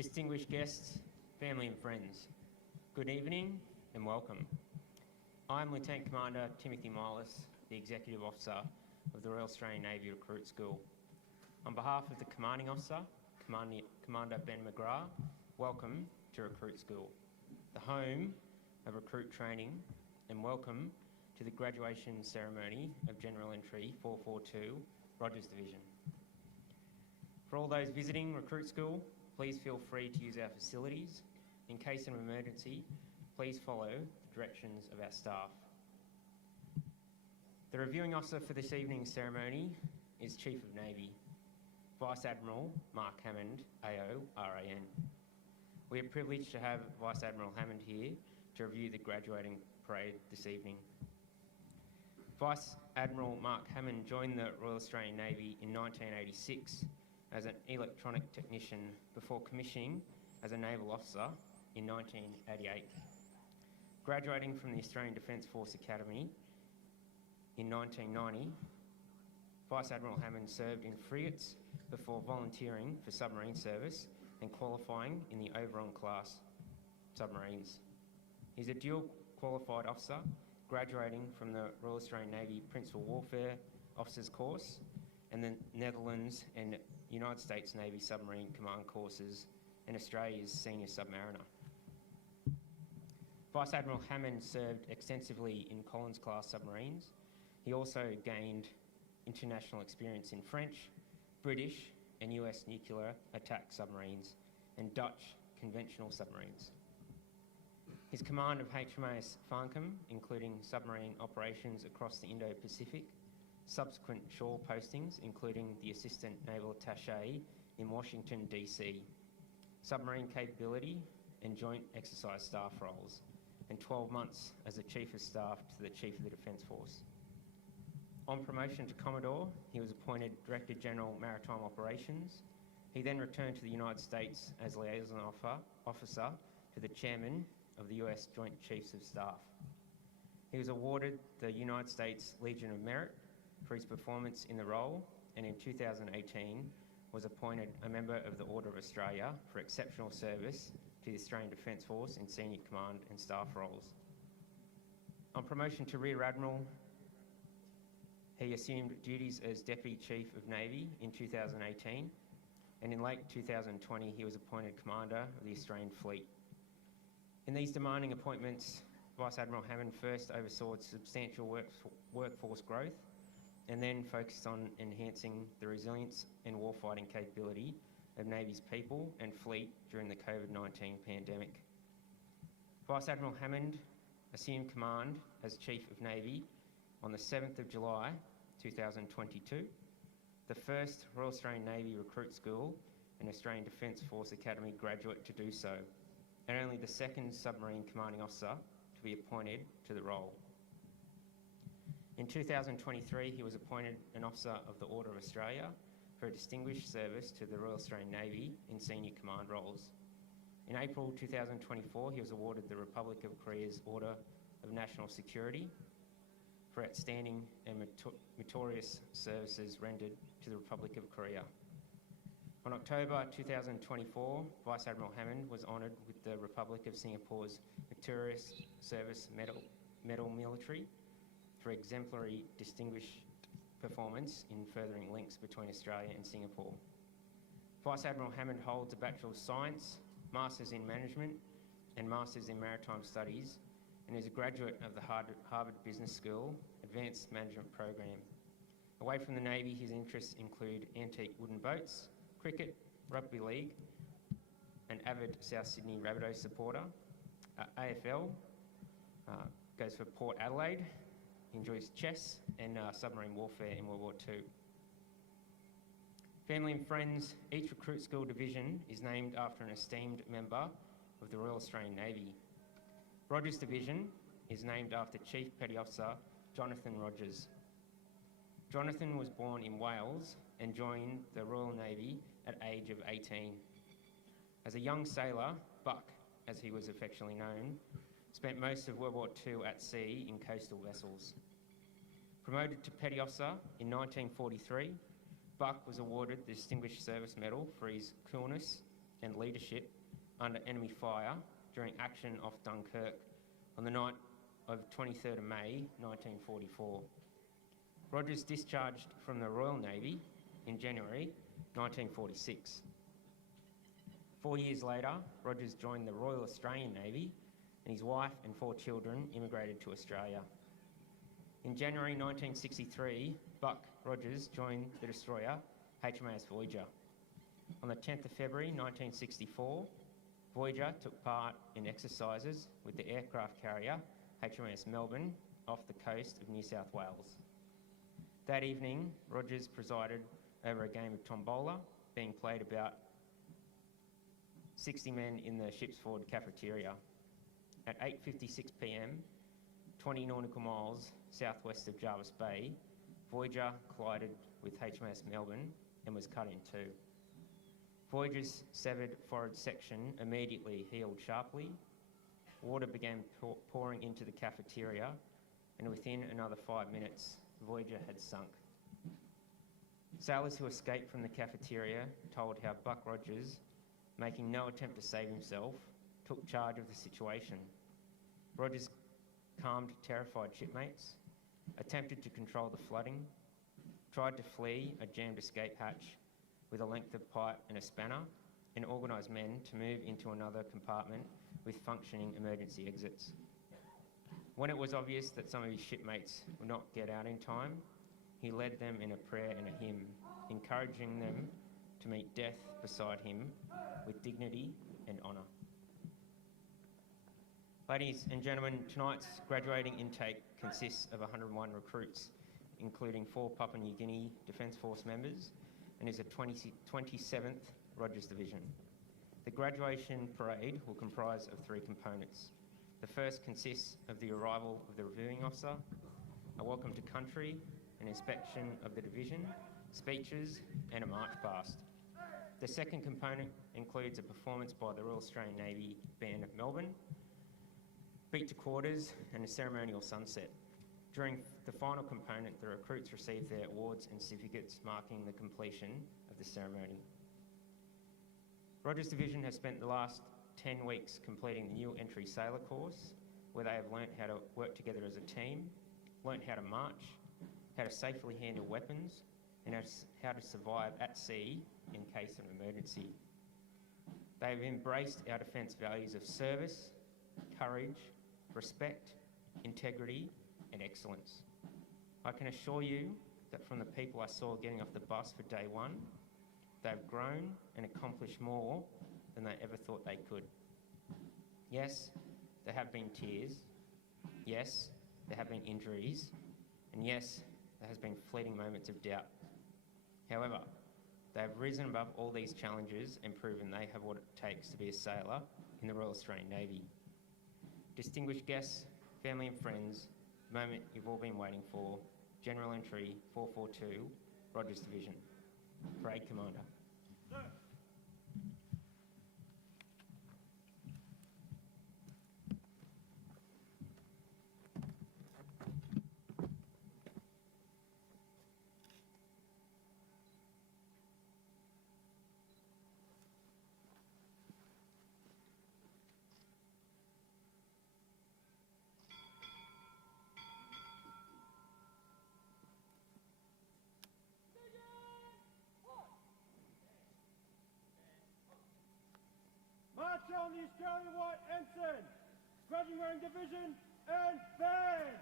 Distinguished guests, family and friends, good evening and welcome. I'm Lieutenant Commander Timothy Milas, the Executive Officer of the Royal Australian Navy Recruit School. On behalf of the Commanding Officer, Commander Ben McGrath, welcome to Recruit School, the home of recruit training, and welcome to the graduation ceremony of General Entry 442, Rogers Division. For all those visiting Recruit School, please feel free to use our facilities. In case of emergency, please follow the directions of our staff. The reviewing officer for this evening's ceremony is Chief of Navy, Vice Admiral Mark Hammond, AO, RAN. We are privileged to have Vice Admiral Hammond here to review the graduating parade this evening. Vice Admiral Mark Hammond joined the Royal Australian Navy in 1986 as an electronic technician before commissioning as a naval officer in 1988. Graduating from the Australian Defence Force Academy in 1990, Vice Admiral Hammond served in frigates before volunteering for submarine service and qualifying in the Oberon class submarines. He's a dual qualified officer, graduating from the Royal Australian Navy Principal Warfare Officers Course and the Netherlands and United States Navy Submarine Command Courses and Australia's Senior Submariner. Vice Admiral Hammond served extensively in Collins-class submarines. He also gained international experience in French, British and US nuclear attack submarines and Dutch conventional submarines. His command of HMAS Farnham, including submarine operations across the Indo-Pacific, subsequent shore postings, including the Assistant Naval Attaché in Washington, DC, submarine capability and joint exercise staff roles, and 12 months as the Chief of Staff to the Chief of the Defence Force. On promotion to Commodore, he was appointed Director General Maritime Operations. He then returned to the United States as liaison officer to the Chairman of the US Joint Chiefs of Staff. He was awarded the United States Legion of Merit for his performance in the role, and in 2018 was appointed a member of the Order of Australia for exceptional service to the Australian Defence Force in senior command and staff roles. On promotion to Rear Admiral, he assumed duties as Deputy Chief of Navy in 2018, and in late 2020 he was appointed Commander of the Australian Fleet. In these demanding appointments, Vice Admiral Hammond first oversaw substantial workforce growth and then focused on enhancing the resilience and warfighting capability of Navy's people and fleet during the COVID-19 pandemic. Vice Admiral Hammond assumed command as Chief of Navy on the 7th of July 2022, the first Royal Australian Navy Recruit School and Australian Defence Force Academy graduate to do so, and only the second submarine commanding officer to be appointed to the role. In 2023, he was appointed an Officer of the Order of Australia for a distinguished service to the Royal Australian Navy in senior command roles. In April 2024, he was awarded the Republic of Korea's Order of National Security for outstanding and meritorious services rendered to the Republic of Korea. On October 2024, Vice Admiral Hammond was honoured with the Republic of Singapore's Meritorious Service Medal Military for exemplary distinguished performance in furthering links between Australia and Singapore. Vice Admiral Hammond holds a Bachelor of Science, Masters in Management and Masters in Maritime Studies, and is a graduate of the Harvard Business School Advanced Management Program. Away from the Navy, his interests include antique wooden boats, cricket, rugby league, an avid South Sydney Rabbitohs supporter, AFL, goes for Port Adelaide, enjoys chess and submarine warfare in World War II. Family and friends, each Recruit School division is named after an esteemed member of the Royal Australian Navy. Rogers Division is named after Chief Petty Officer Jonathan Rogers. Jonathan was born in Wales and joined the Royal Navy at age of 18. As a young sailor, Buck, as he was affectionately known, spent most of World War II at sea in coastal vessels. Promoted to Petty Officer in 1943, Buck was awarded the Distinguished Service Medal for his coolness and leadership under enemy fire during action off Dunkirk on the night of 23rd of May 1944. Rogers discharged from the Royal Navy in January 1946. 4 years later, Rogers joined the Royal Australian Navy, and his wife and 4 children immigrated to Australia. In January 1963, Buck Rogers joined the destroyer HMAS Voyager. On the 10th of February 1964, Voyager took part in exercises with the aircraft carrier HMAS Melbourne off the coast of New South Wales. That evening, Rogers presided over a game of tombola being played about 60 men in the ship's forward cafeteria. At 8:56 p.m, 20 nautical miles southwest of Jervis Bay, Voyager collided with HMAS Melbourne and was cut in two. Voyager's severed forward section immediately heeled sharply. Water began pouring into the cafeteria, and within another 5 minutes, Voyager had sunk. Sailors who escaped from the cafeteria told how Buck Rogers, making no attempt to save himself, took charge of the situation. Rogers calmed terrified shipmates, attempted to control the flooding, tried to flee a jammed escape hatch with a length of pipe and a spanner, and organised men to move into another compartment with functioning emergency exits. When it was obvious that some of his shipmates would not get out in time, he led them in a prayer and a hymn, encouraging them to meet death beside him with dignity and honour. Ladies and gentlemen, tonight's graduating intake consists of 101 recruits, including 4 Papua New Guinea Defence Force members, and is a 27th Rogers Division. The graduation parade will comprise of 3 components. The first consists of the arrival of the reviewing officer, a welcome to country, an inspection of the division, speeches, and a march past. The second component includes a performance by the Royal Australian Navy Band of Melbourne, beat to quarters, and a ceremonial sunset. During the final component, the recruits receive their awards and certificates marking the completion of the ceremony. Rogers Division has spent the last 10 weeks completing the new entry sailor course, where they have learnt how to work together as a team, learnt how to march, how to safely handle weapons, and how to survive at sea in case of an emergency. They have embraced our defence values of service, courage, respect, integrity, and excellence. I can assure you that from the people I saw getting off the bus for day one, they've grown and accomplished more than they ever thought they could. Yes, there have been tears. Yes, there have been injuries. And yes, there has been fleeting moments of doubt. However, they have risen above all these challenges and proven they have what it takes to be a sailor in the Royal Australian Navy. Distinguished guests, family and friends, the moment you've all been waiting for, General Entry 442, Rogers Division. Parade Commander. Sir. March on the Australian White Ensign, Squadron Wearing Division, and band!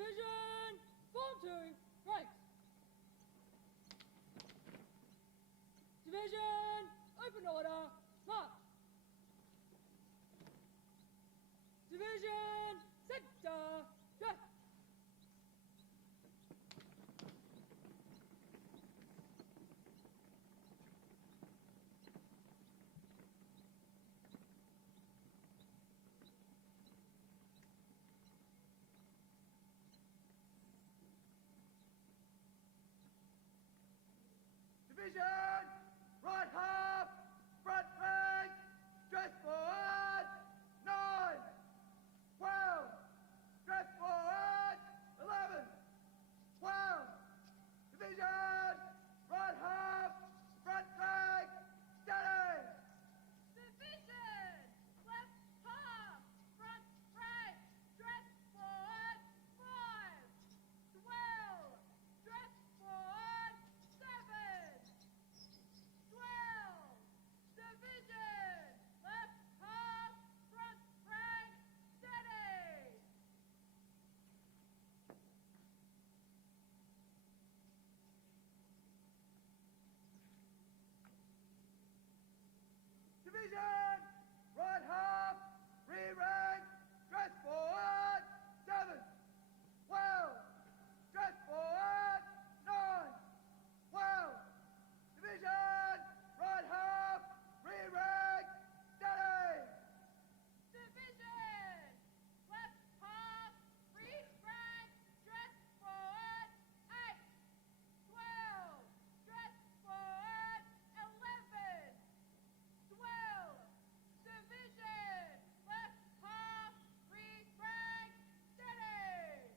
Division, Form 2, ranks. Division, open order, march. Division, sector, dress. Division, right half, front flank, dress forward, 9, 12, dress forward, 11, 12. Division, right half, front flank, steady. Division, left half, front rank, dress forward, 5, 12, dress forward, 7, 12, division, left half, front rank, steady. Division, right half, rear rank, dress forward, 7, 12, dress forward, 9, 12. Division, right half, rear rank, steady. Division, left half, free rank, dress forward, 8, 12, dress forward, 11, 12, division, left half, free rank, steady.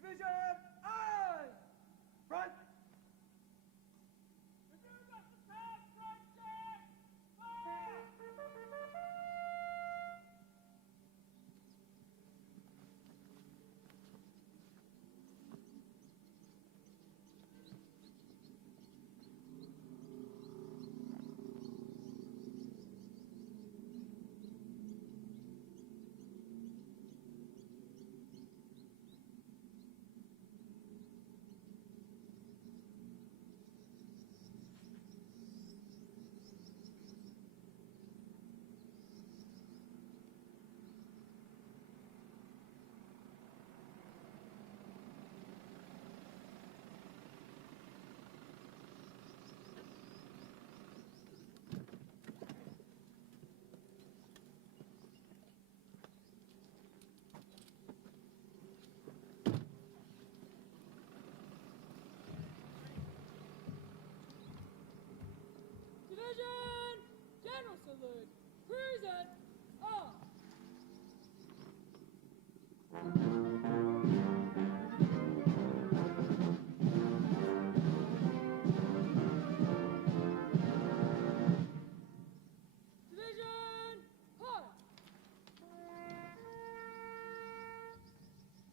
Division, aye! Front! Division, general salute, cruising, on. Division, halt.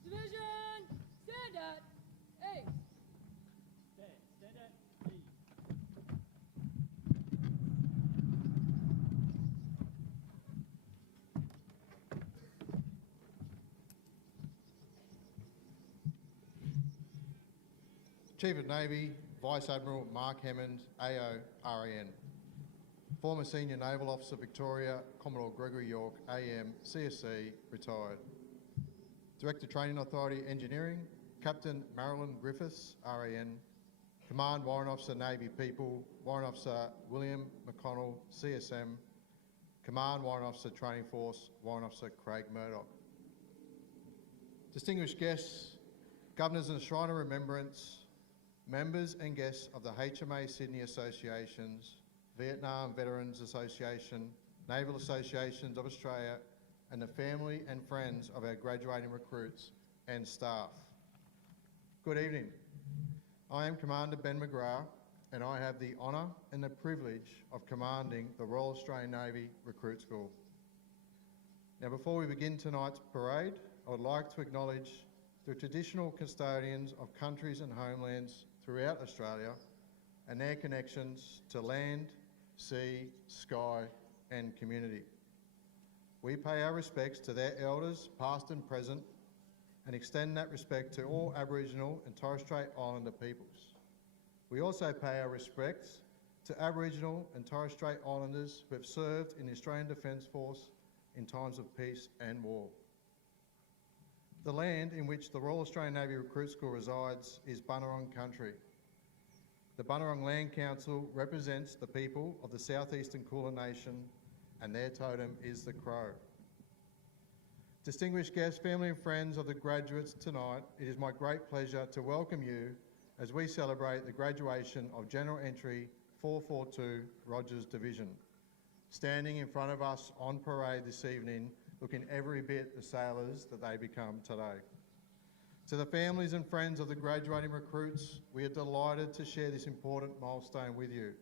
Division, stand at ace. Stand at E. Chief of Navy, Vice Admiral Mark Hammond, AO, RAN. Former Senior Naval Officer Victoria, Commodore Gregory York, AM, CSC, retired. Director Training Authority Engineering, Captain Marilyn Griffiths, RAN. Command Warrant Officer Navy People, Warrant Officer William McConnell, CSM. Command Warrant Officer Training Force, Warrant Officer Craig Murdoch. Distinguished guests, Governors and Shrine of Remembrance, members and guests of the HMA Sydney Associations, Vietnam Veterans Association, Naval Associations of Australia, and the family and friends of our graduating recruits and staff. Good evening. I am Commander Ben McGrath, and I have the honour and the privilege of commanding the Royal Australian Navy Recruit School. Now, before we begin tonight's parade, I would like to acknowledge the traditional custodians of countries and homelands throughout Australia and their connections to land, sea, sky and community. We pay our respects to their elders, past and present, and extend that respect to all Aboriginal and Torres Strait Islander peoples. We also pay our respects to Aboriginal and Torres Strait Islanders who have served in the Australian Defence Force in times of peace and war. The land in which the Royal Australian Navy Recruit School resides is Bunurong country. The Bunurong Land Council represents the people of the southeastern Kulin Nation, and their totem is the crow. Distinguished guests, family and friends of the graduates tonight, it is my great pleasure to welcome you as we celebrate the graduation of General Entry 442 Rogers Division. Standing in front of us on parade this evening, looking every bit the sailors that they become today. To the families and friends of the graduating recruits, we are delighted to share this important milestone with you.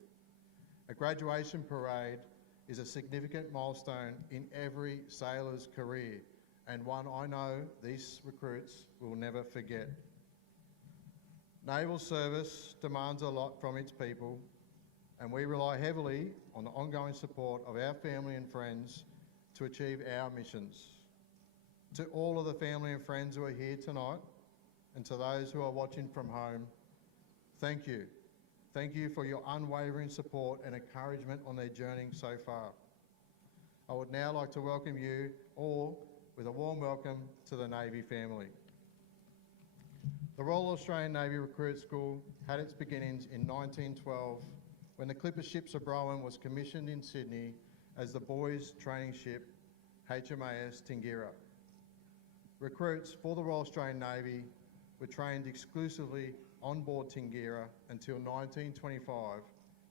A graduation parade is a significant milestone in every sailor's career, and one I know these recruits will never forget. Naval service demands a lot from its people, and we rely heavily on the ongoing support of our family and friends to achieve our missions. To all of the family and friends who are here tonight, and to those who are watching from home, thank you. Thank you for your unwavering support and encouragement on their journey so far. I would now like to welcome you all with a warm welcome to the Navy family. The Royal Australian Navy Recruit School had its beginnings in 1912 when the clipper ship Sobrowan was commissioned in Sydney as the boys' training ship HMAS Tingira. Recruits for the Royal Australian Navy were trained exclusively on board Tingira until 1925,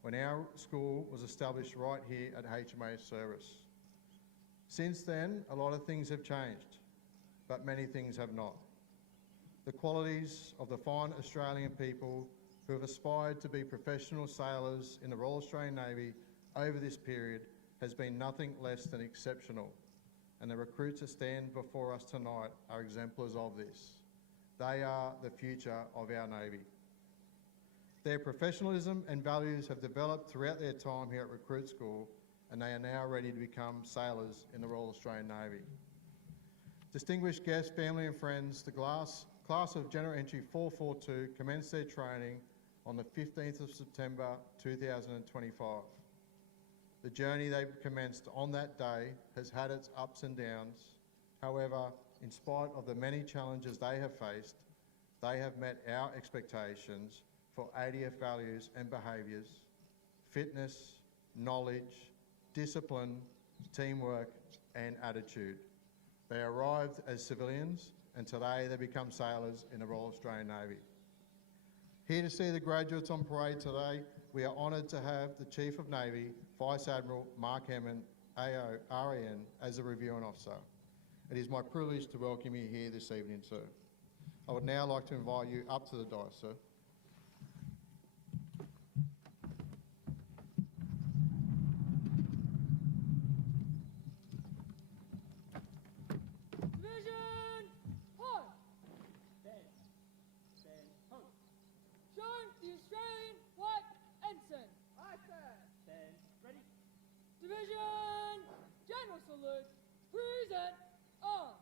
when our school was established right here at HMAS Service. Since then, a lot of things have changed, but many things have not. The qualities of the fine Australian people who have aspired to be professional sailors in the Royal Australian Navy over this period has been nothing less than exceptional, and the recruits that stand before us tonight are exemplars of this. They are the future of our Navy. Their professionalism and values have developed throughout their time here at Recruit School, and they are now ready to become sailors in the Royal Australian Navy. Distinguished guests, family and friends, the class of General Entry 442 commenced their training on the 15th of September 2025. The journey they commenced on that day has had its ups and downs. However, in spite of the many challenges they have faced, they have met our expectations for ADF values and behaviours, fitness, knowledge, discipline, teamwork and attitude. They arrived as civilians and today they become sailors in the Royal Australian Navy. Here to see the graduates on parade today, we are honoured to have the Chief of Navy, Vice Admiral Mark Hammond, AO, RAN, as a reviewing officer. It is my privilege to welcome you here this evening, sir. I would now like to invite you up to the dais, sir. Division, halt! Stand, halt. Showing the Australian white ensign. Aye, sir. Stand, ready. Division, general salute. Present, on.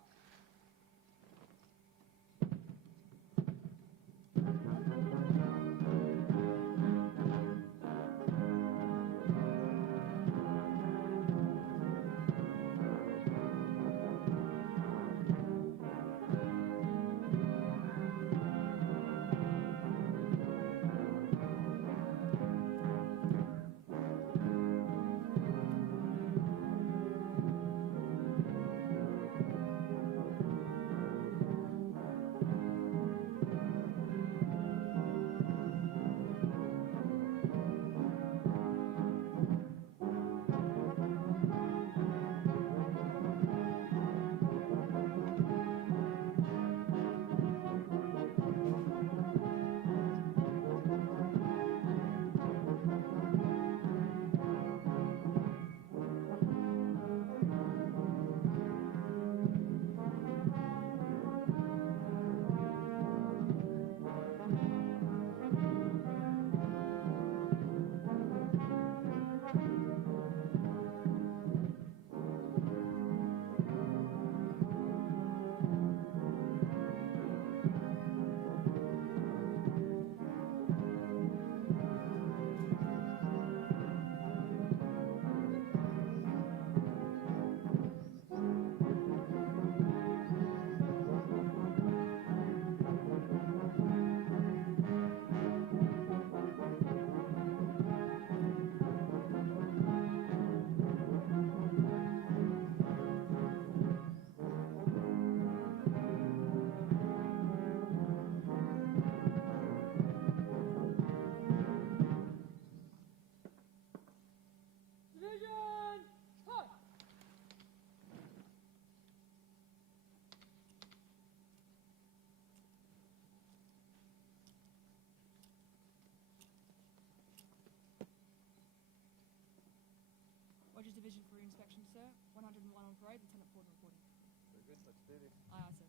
division for inspection, sir. 101 on parade, Lieutenant Ford reporting. Very good. Let's do this. Aye, aye, sir.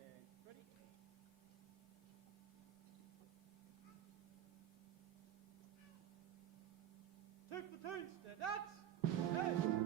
And ready. Two platoons, cadets. Hey.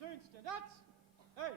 Students, stand out. Ace.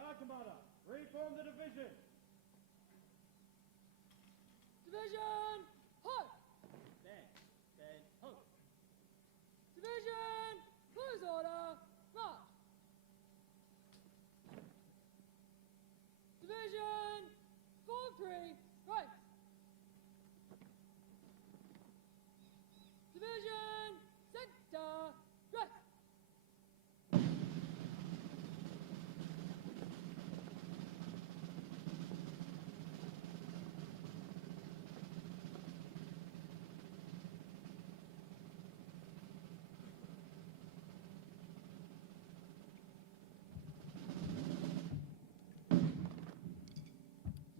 Guard commander, reform the division. Division, halt! Stand, halt. Division, close order, march! Division, form 3, right! Division, center, right!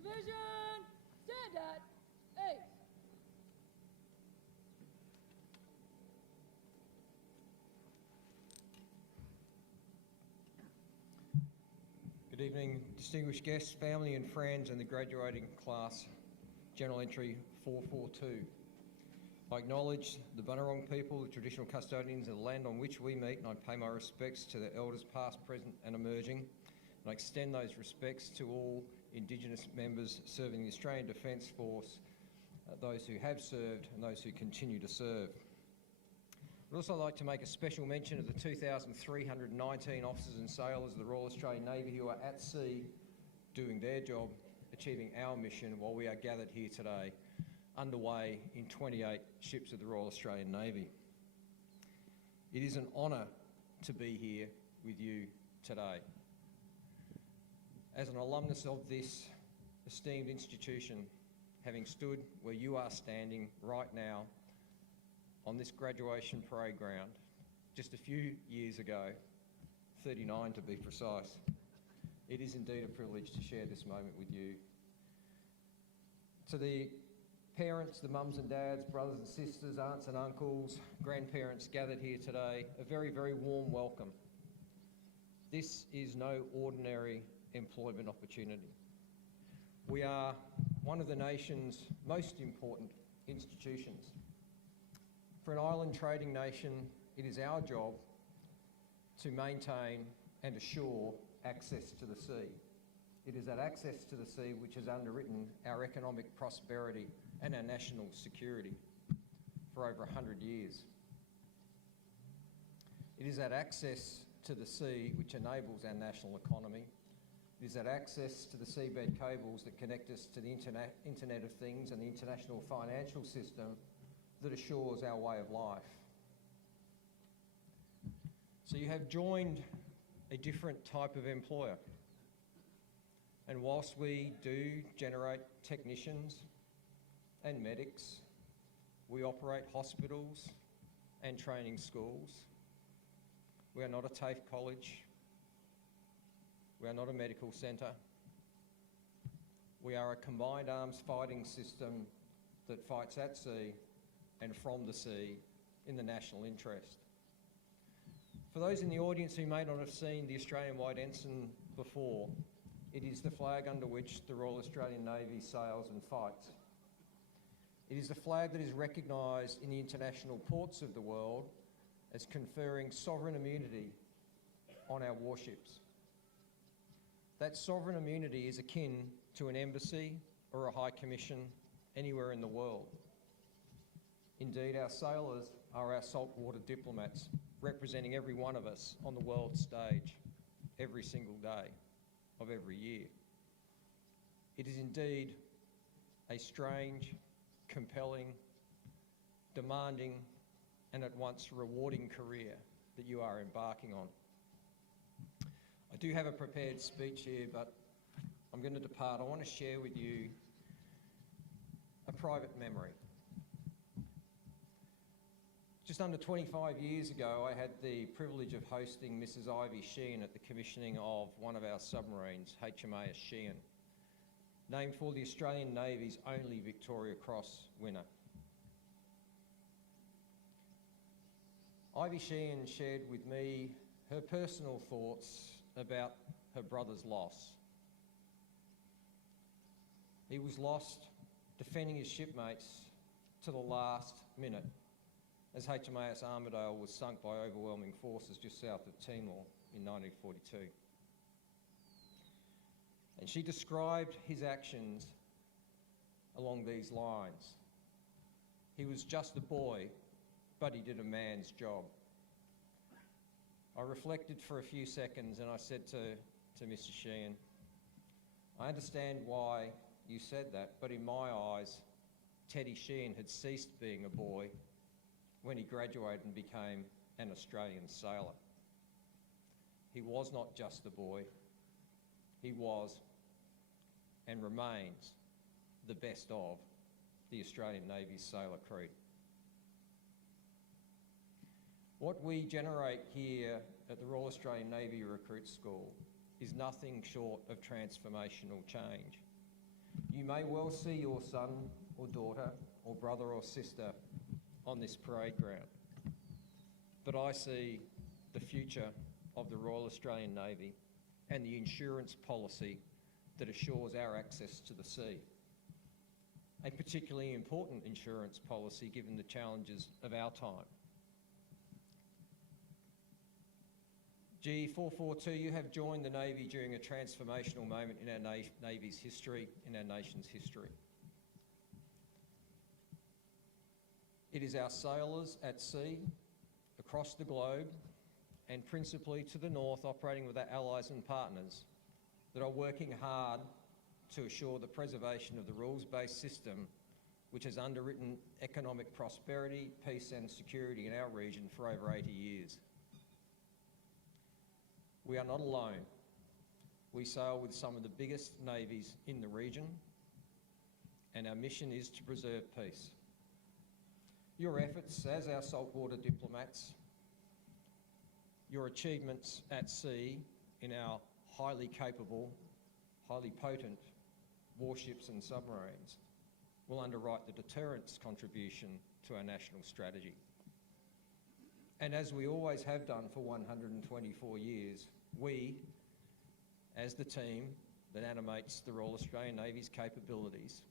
Division, stand at 8. Good evening, distinguished guests, family and friends, and the graduating class, General Entry 442. I acknowledge the Bunurong people, the traditional custodians of the land on which we meet, and I pay my respects to the elders past, present and emerging. And I extend those respects to all Indigenous members serving the Australian Defence Force, those who have served and those who continue to serve. I'd also like to make a special mention of the 2,319 officers and sailors of the Royal Australian Navy who are at sea doing their job, achieving our mission while we are gathered here today, underway in 28 ships of the Royal Australian Navy. It is an honour to be here with you today. As an alumnus of this esteemed institution, having stood where you are standing right now on this graduation parade ground just a few years ago, 39 to be precise, it is indeed a privilege to share this moment with you. To the parents, the mums and dads, brothers and sisters, aunts and uncles, grandparents gathered here today, a very, very warm welcome. This is no ordinary employment opportunity. We are one of the nation's most important institutions. For an island trading nation, it is our job to maintain and assure access to the sea. It is that access to the sea which has underwritten our economic prosperity and our national security for over 100 years. It is that access to the sea which enables our national economy. It is that access to the seabed cables that connect us to the Internet of Things and the international financial system that assures our way of life. So you have joined a different type of employer. And whilst we do generate technicians and medics, we operate hospitals and training schools. We are not a TAFE college. We are not a medical centre. We are a combined arms fighting system that fights at sea and from the sea in the national interest. For those in the audience who may not have seen the Australian White Ensign before, it is the flag under which the Royal Australian Navy sails and fights. It is the flag that is recognised in the international ports of the world as conferring sovereign immunity on our warships. That sovereign immunity is akin to an embassy or a high commission anywhere in the world. Indeed, our sailors are our saltwater diplomats, representing every one of us on the world stage every single day of every year. It is indeed a strange, compelling, demanding, and at once rewarding career that you are embarking on. I do have a prepared speech here, but I'm going to depart. I want to share with you a private memory. Just under 25 years ago, I had the privilege of hosting Mrs. Ivy Sheehan at the commissioning of one of our submarines, HMAS Sheehan, named for the Australian Navy's only Victoria Cross winner. Ivy Sheehan shared with me her personal thoughts about her brother's loss. He was lost defending his shipmates to the last minute as HMAS Armidale was sunk by overwhelming forces just south of Timor in 1942. And she described his actions along these lines. He was just a boy, but he did a man's job. I reflected for a few seconds and I said to Mr. Sheehan, I understand why you said that, but in my eyes, Teddy Sheehan had ceased being a boy when he graduated and became an Australian sailor. He was not just a boy, he was and remains the best of the Australian Navy's sailor crew. What we generate here at the Royal Australian Navy Recruit School is nothing short of transformational change. You may well see your son or daughter or brother or sister on this parade ground, but I see the future of the Royal Australian Navy and the insurance policy that assures our access to the sea. A particularly important insurance policy given the challenges of our time. GE442, you have joined the Navy during a transformational moment in our Navy's history, in our nation's history. It is our sailors at sea, across the globe, and principally to the north, operating with our allies and partners, that are working hard to assure the preservation of the rules-based system which has underwritten economic prosperity, peace and security in our region for over 80 years. We are not alone. We sail with some of the biggest navies in the region, and our mission is to preserve peace. Your efforts as our saltwater diplomats, your achievements at sea in our highly capable, highly potent warships and submarines will underwrite the deterrence contribution to our national strategy. And as we always have done for 124 years, we, as the team that animates the Royal Australian Navy's capabilities,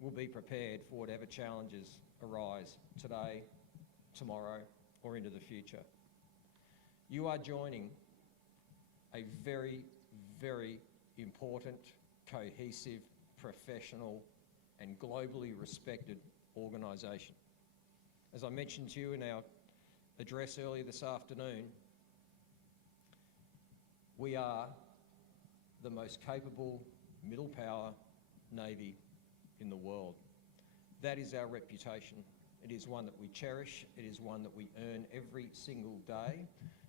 will be prepared for whatever challenges arise today, tomorrow, or into the future. You are joining a very, very important, cohesive, professional, and globally respected organisation. As I mentioned to you in our address earlier this afternoon, we are the most capable middle power Navy in the world. That is our reputation. It is one that we cherish, it is one that we earn every single day,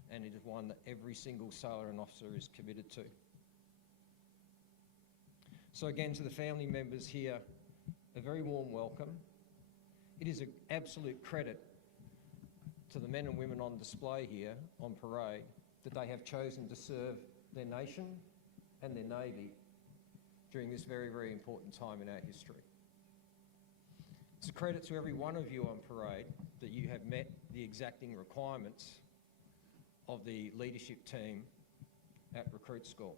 and it is one that every single sailor and officer is committed to. So again, to the family members here, a very warm welcome. It is an absolute credit to the men and women on display here on parade that they have chosen to serve their nation and their Navy during this very, very important time in our history. It's a credit to every one of you on parade that you have met the exacting requirements of the leadership team at Recruit School.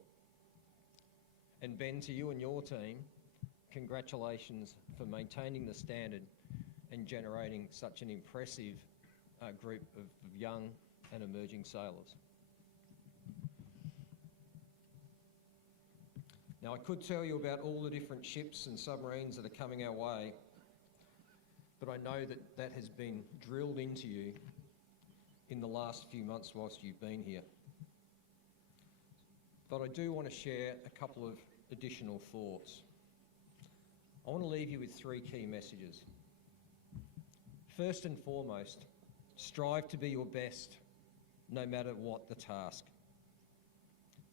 And Ben, to you and your team, congratulations for maintaining the standard and generating such an impressive group of young and emerging sailors. Now, I could tell you about all the different ships and submarines that are coming our way, but I know that that has been drilled into you in the last few months whilst you've been here. But I do want to share a couple of additional thoughts. I want to leave you with three key messages. First and foremost, strive to be your best, no matter what the task.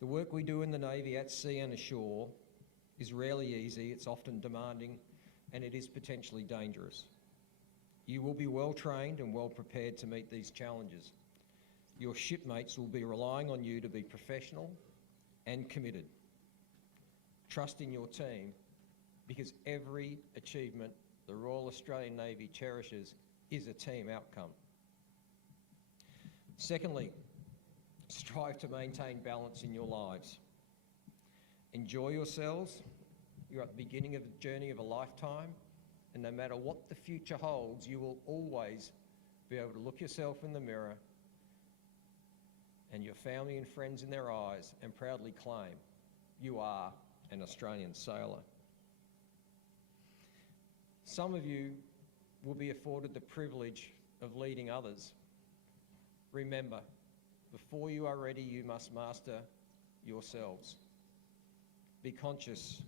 The work we do in the Navy at sea and ashore is rarely easy, it's often demanding, and it is potentially dangerous. You will be well trained and well prepared to meet these challenges. Your shipmates will be relying on you to be professional and committed. Trust in your team, because every achievement the Royal Australian Navy cherishes is a team outcome. Secondly, strive to maintain balance in your lives. Enjoy yourselves. You're at the beginning of the journey of a lifetime, and no matter what the future holds, you will always be able to look yourself in the mirror and your family and friends in their eyes and proudly claim you are an Australian sailor. Some of you will be afforded the privilege of leading others. Remember, before you are ready, you must master yourselves. Be conscious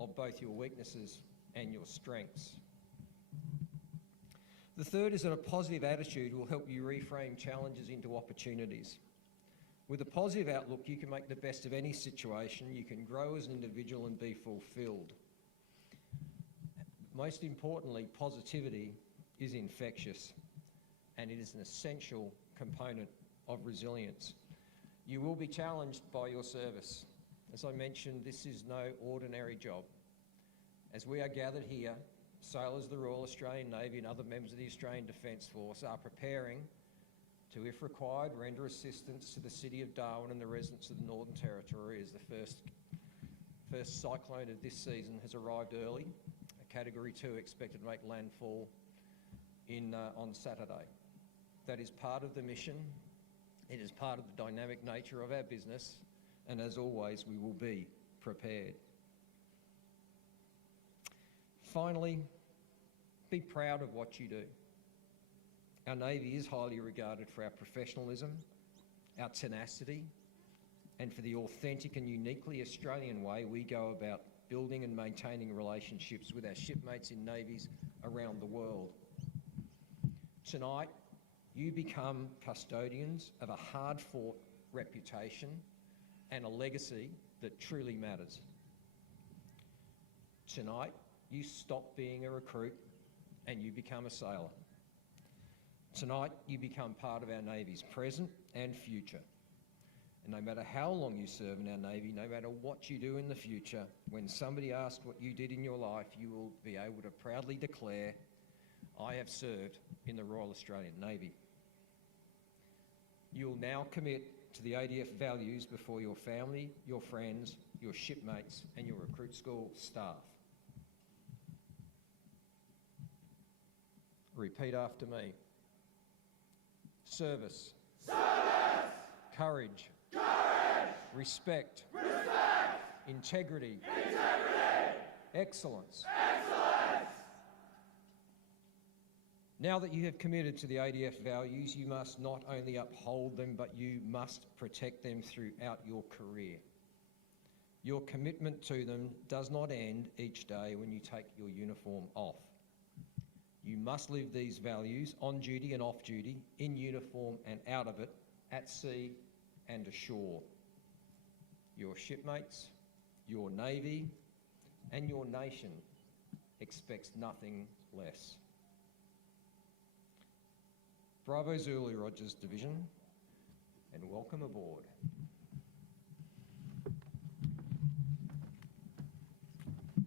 of both your weaknesses and your strengths. The third is that a positive attitude will help you reframe challenges into opportunities. With a positive outlook, you can make the best of any situation, you can grow as an individual and be fulfilled. Most importantly, positivity is infectious, and it is an essential component of resilience. You will be challenged by your service. As I mentioned, this is no ordinary job. As we are gathered here, sailors of the Royal Australian Navy and other members of the Australian Defence Force are preparing to, if required, render assistance to the City of Darwin and the residents of the Northern Territory as the first cyclone of this season has arrived early. A Category 2 expected to make landfall on Saturday. That is part of the mission. It is part of the dynamic nature of our business, and as always, we will be prepared. Finally, be proud of what you do. Our Navy is highly regarded for our professionalism, our tenacity, and for the authentic and uniquely Australian way we go about building and maintaining relationships with our shipmates in navies around the world. Tonight, you become custodians of a hard-fought reputation and a legacy that truly matters. Tonight, you stop being a recruit and you become a sailor. Tonight, you become part of our Navy's present and future. And no matter how long you serve in our Navy, no matter what you do in the future, when somebody asks what you did in your life, you will be able to proudly declare, I have served in the Royal Australian Navy. You'll now commit to the ADF values before your family, your friends, your shipmates, and your recruit school staff. Repeat after me. Service. Service! Courage. Courage! Respect. Respect! Integrity. Integrity! Excellence. Excellence! Now that you have committed to the ADF values, you must not only uphold them, but you must protect them throughout your career. Your commitment to them does not end each day when you take your uniform off. You must live these values on duty and off duty, in uniform and out of it, at sea and ashore. Your shipmates, your Navy, and your nation expects nothing less. Bravo Zulu Rogers Division, and welcome aboard.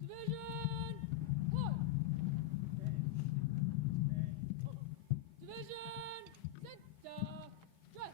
Division! Halt! Division! Center! Dress!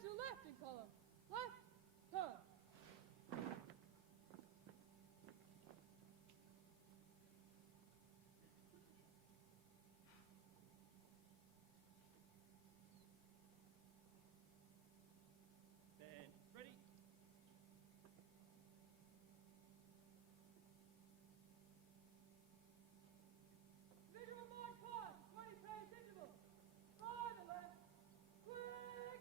to the left in column. Left, turn. Stand. Ready? Division of my class, 20 pace interval. By the left, quick.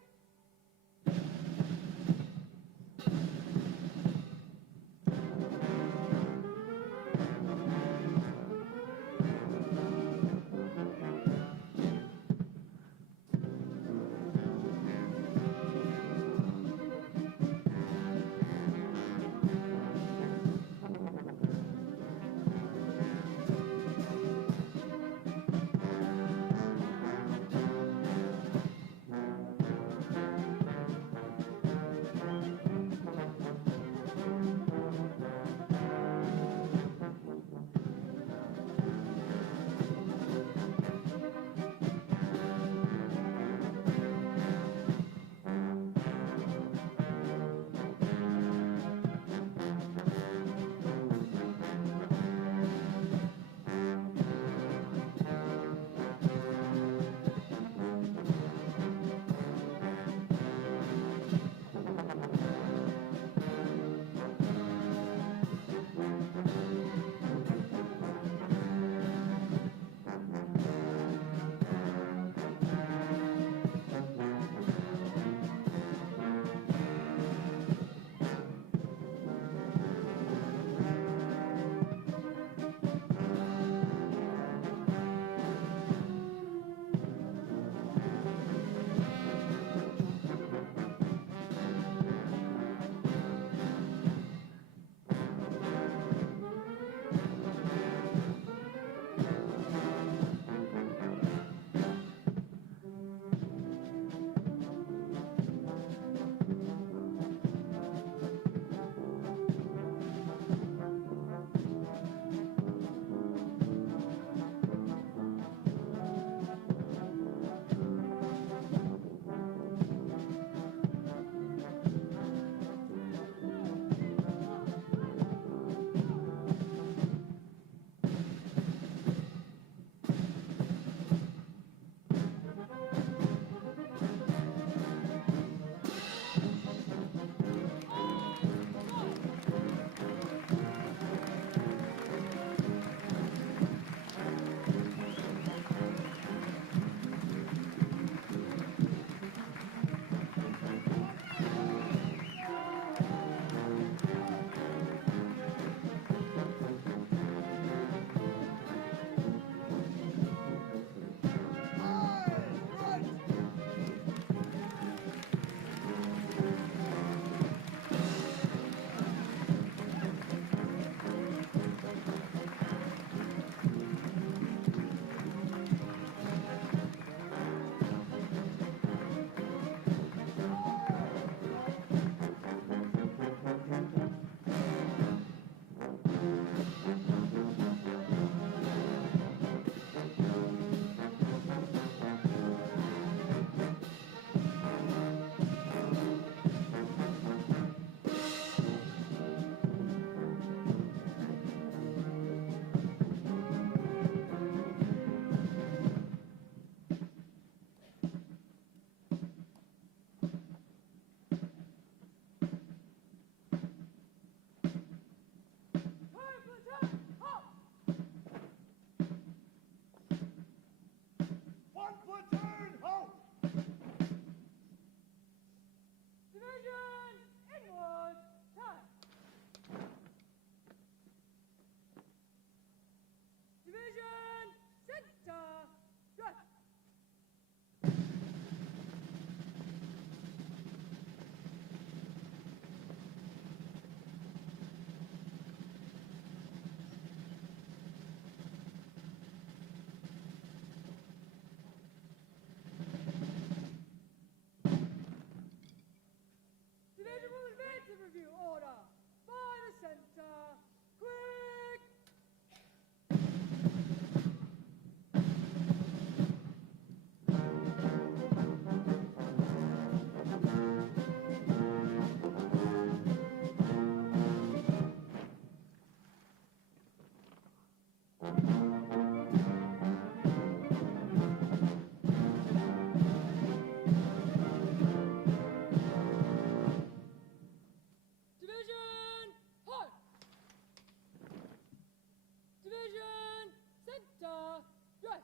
Dress.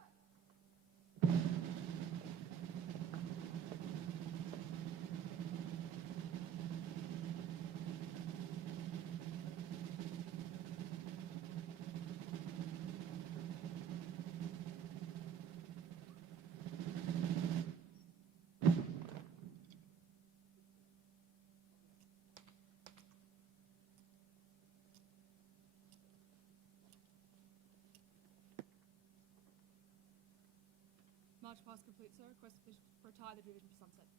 March past complete, sir. Request to retire the division for sunset.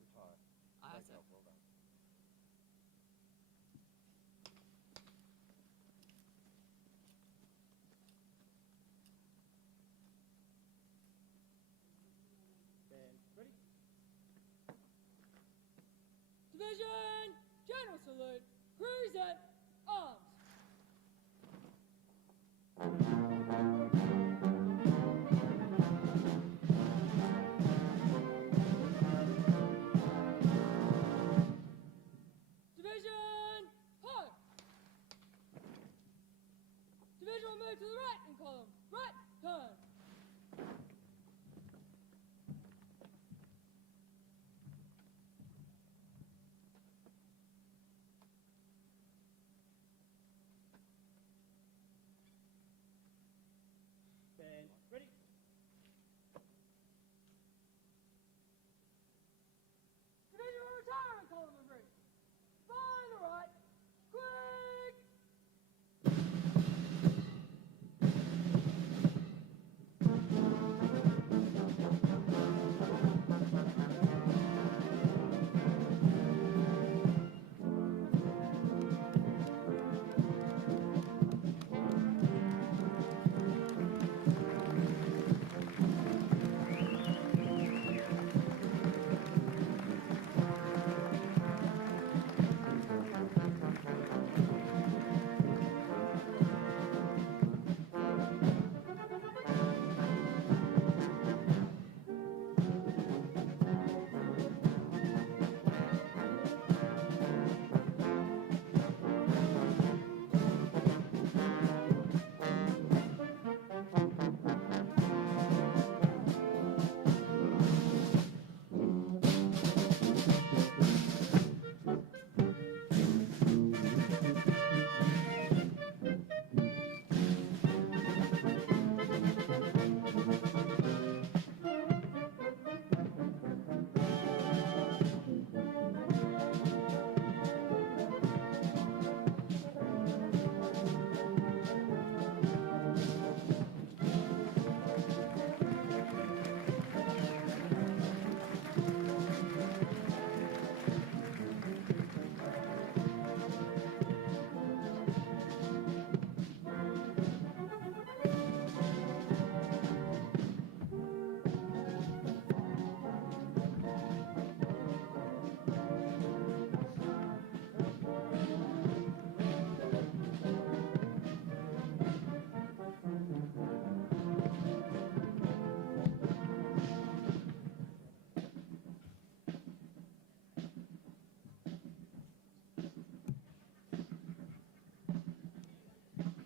Retire. Aye, Great sir. job, well done. Band ready. Division! General salute! Crews at arms! Division! Halt! Division will move to the right in column. Right turn! Band ready. Division will retire in column of three. Find the right. Quick!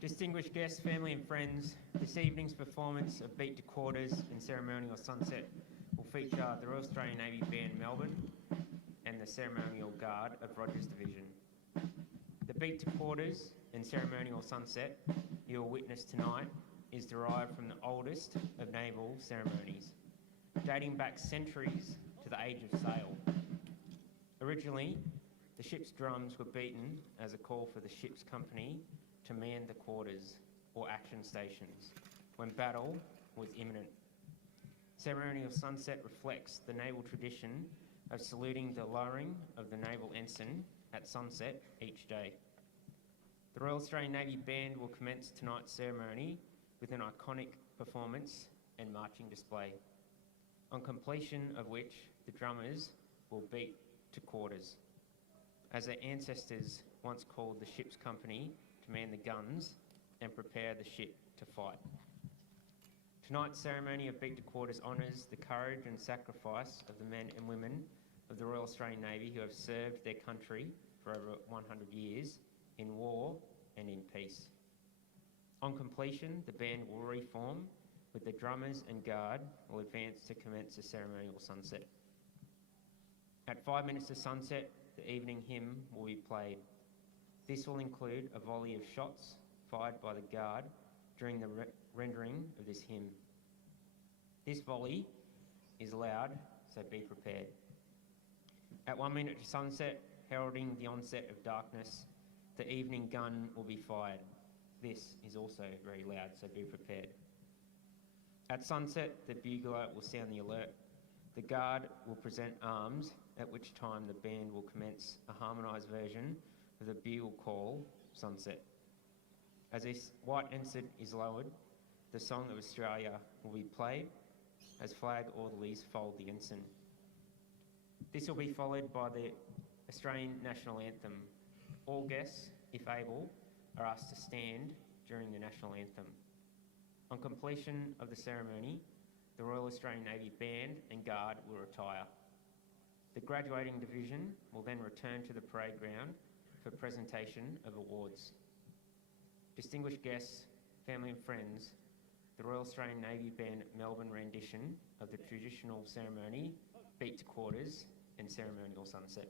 Distinguished guests, family and friends, this evening's performance of Beat to Quarters and Ceremonial Sunset will feature the Royal Australian Navy Band Melbourne and the Ceremonial Guard of Rogers Division. The Beat to Quarters and Ceremonial Sunset you will witness tonight is derived from the oldest of naval ceremonies, dating back centuries to the age of sail. Originally, the ship's drums were beaten as a call for the ship's company to man the quarters or action stations when battle was imminent. Ceremonial Sunset reflects the naval tradition of saluting the lowering of the naval ensign at sunset each day. The Royal Australian Navy Band will commence tonight's ceremony with an iconic performance and marching display, on completion of which the drummers will beat to quarters, as their ancestors once called the ship's company to man the guns and prepare the ship to fight. Tonight's ceremony of Beat to Quarters honours the courage and sacrifice of the men and women of the Royal Australian Navy who have served their country for over 100 years in war and in peace. On completion, the band will reform with the drummers and guard will advance to commence the ceremonial sunset. At 5 minutes to sunset, the evening hymn will be played. This will include a volley of shots fired by the guard during the rendering of this hymn. This volley is loud, so be prepared. At 1 minute to sunset, heralding the onset of darkness, the evening gun will be fired. This is also very loud, so be prepared. At sunset, the bugler will sound the alert. The guard will present arms, at which time the band will commence a harmonised version of the bugle call, Sunset. As this white ensign is lowered, the Song of Australia will be played as flag orderlies fold the ensign. This will be followed by the Australian National Anthem. All guests, if able, are asked to stand during the National Anthem. On completion of the ceremony, the Royal Australian Navy Band and Guard will retire. The graduating division will then return to the parade ground for presentation of awards. Distinguished guests, family and friends, the Royal Australian Navy Band Melbourne rendition of the traditional ceremony, Beat to Quarters and Ceremonial Sunset.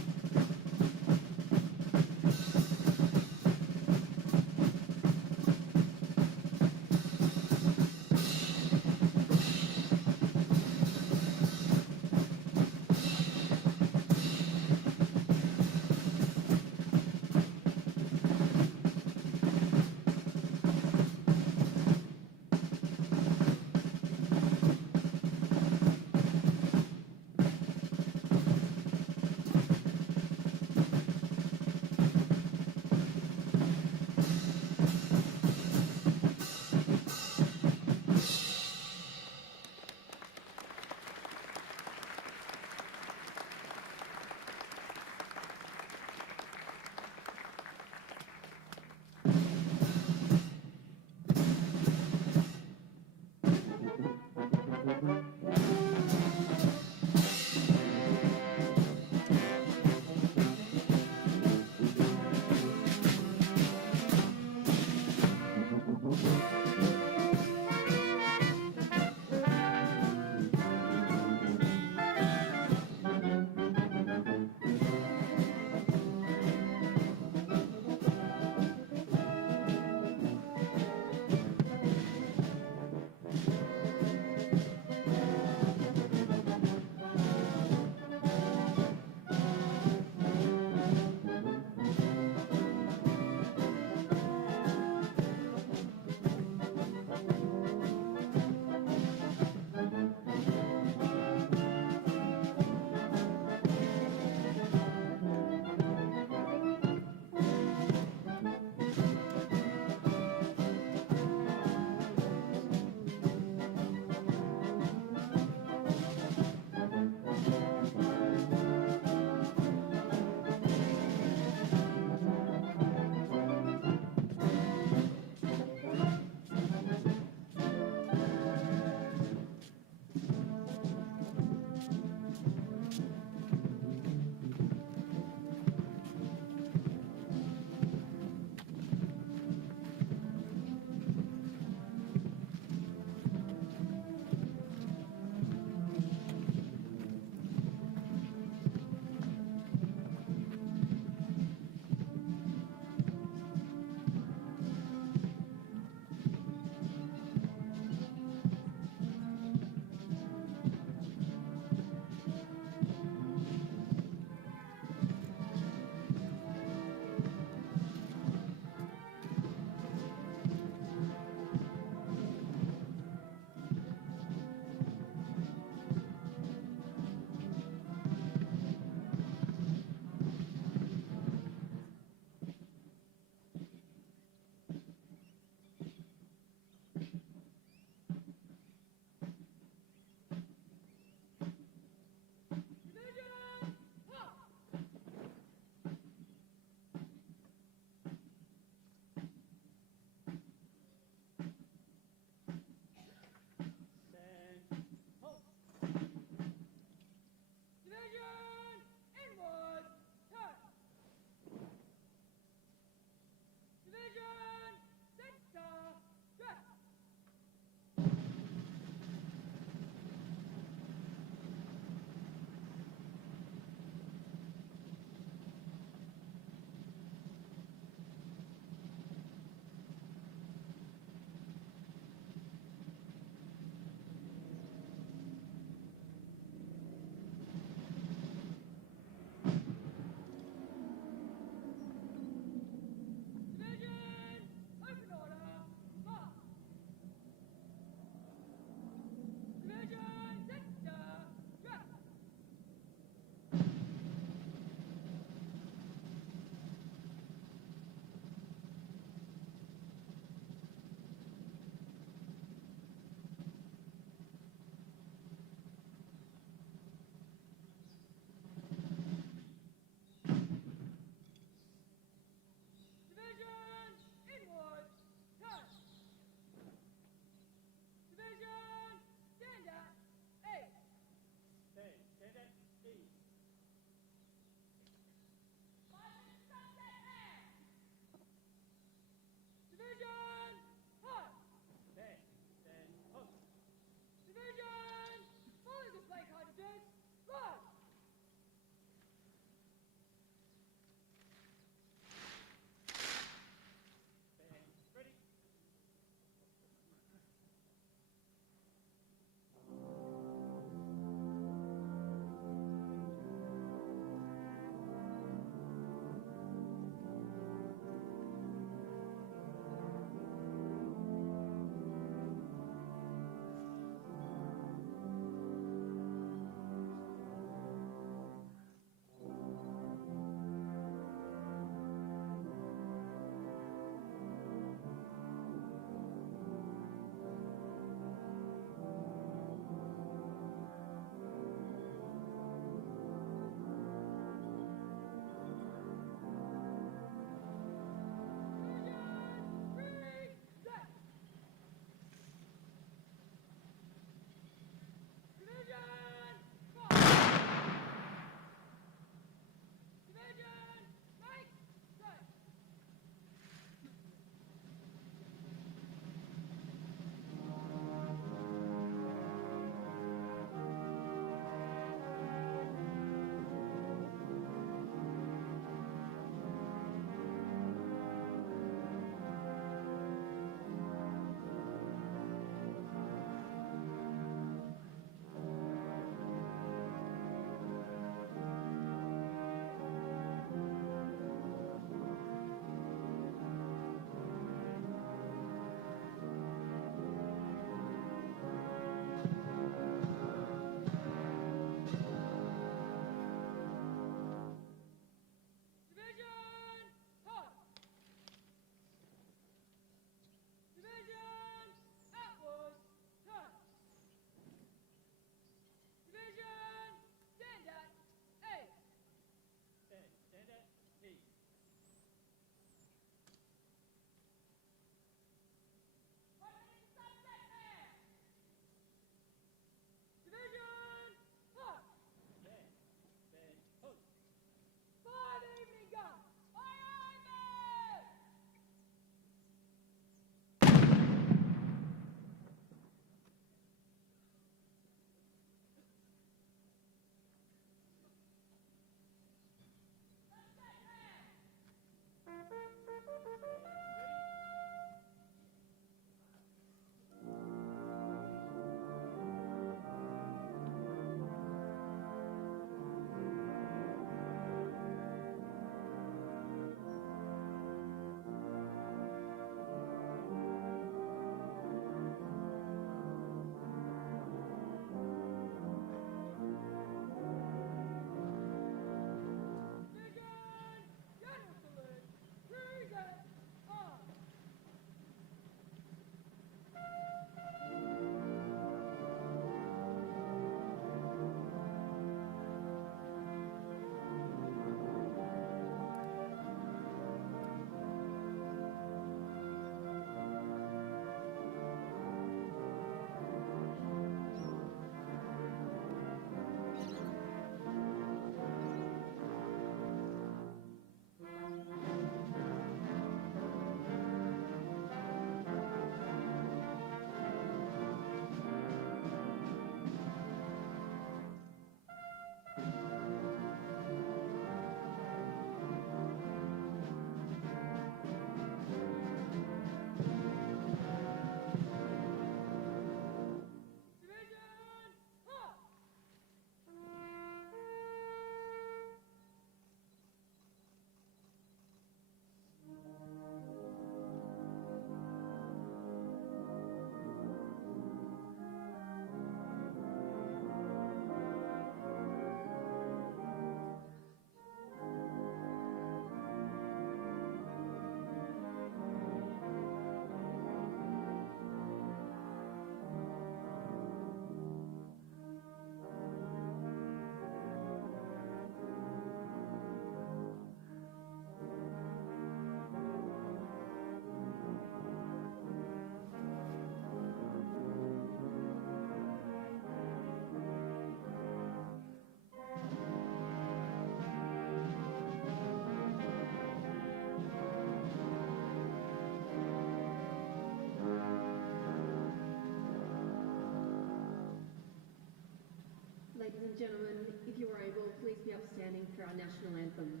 and gentlemen, if you are able, please be upstanding for our national anthem.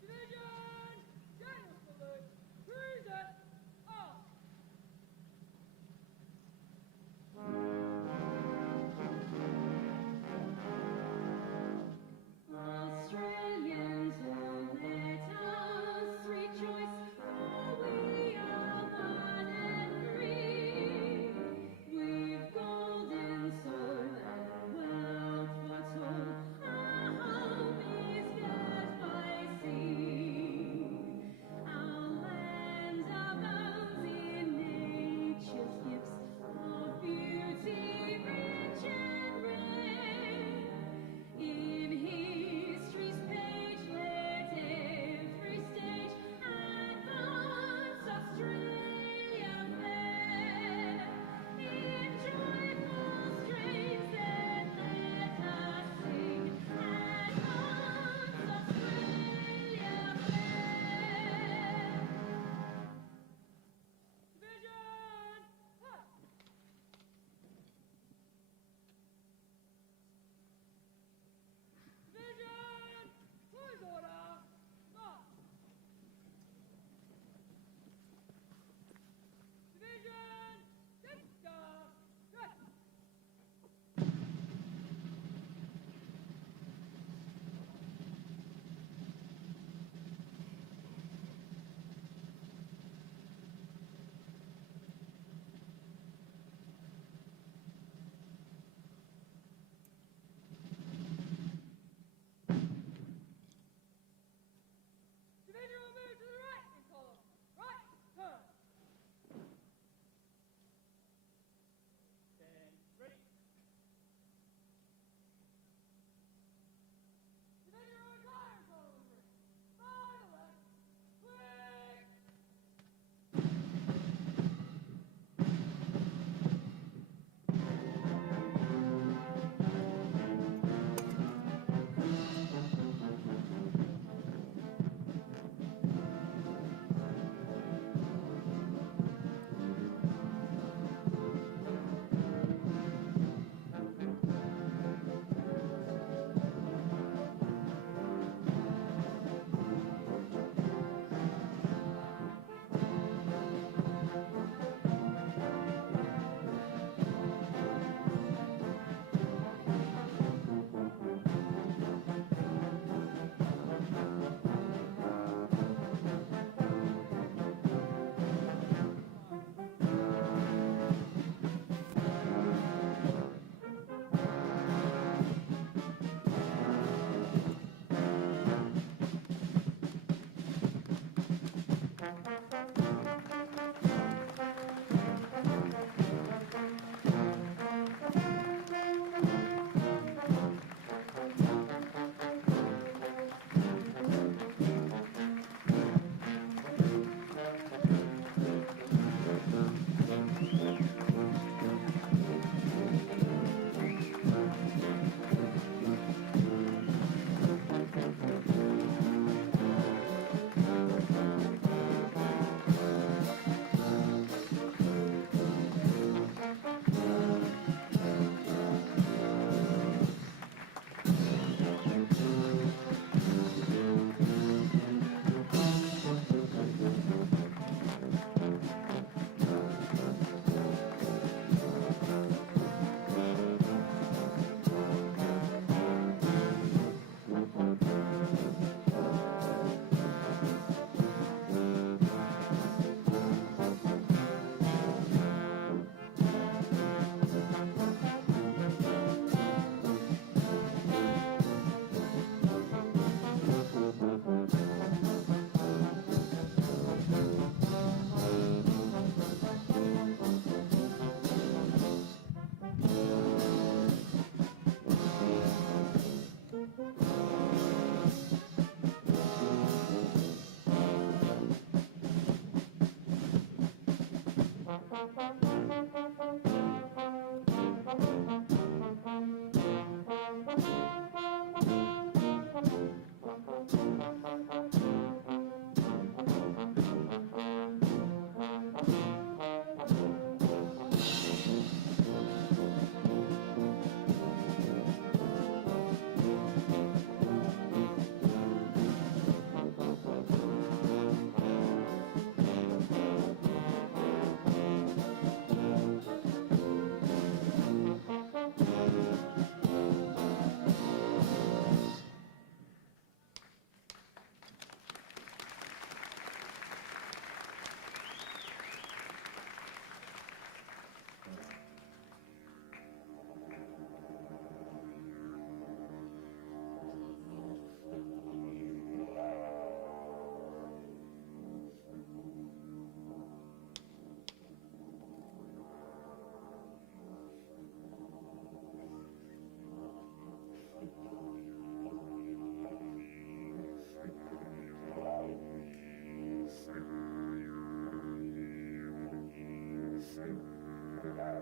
Division! General salute! Cruiser! Off! Australians, oh, let us rejoice, for we are one and free. We've golden soil and wealth for toil. Our home is girt by sea. Our land abounds in nature's gifts of beauty rich and rare. In history's page, let every stage advance Australia fair. In joyful strains, then let us sing, advance Australia fair. Division! Up! Division! Close order! March! Division! Get staff! Good! Division will move to the right in column. Right, turn. Stand ready. Division will retire in column 3. By the left. Quick.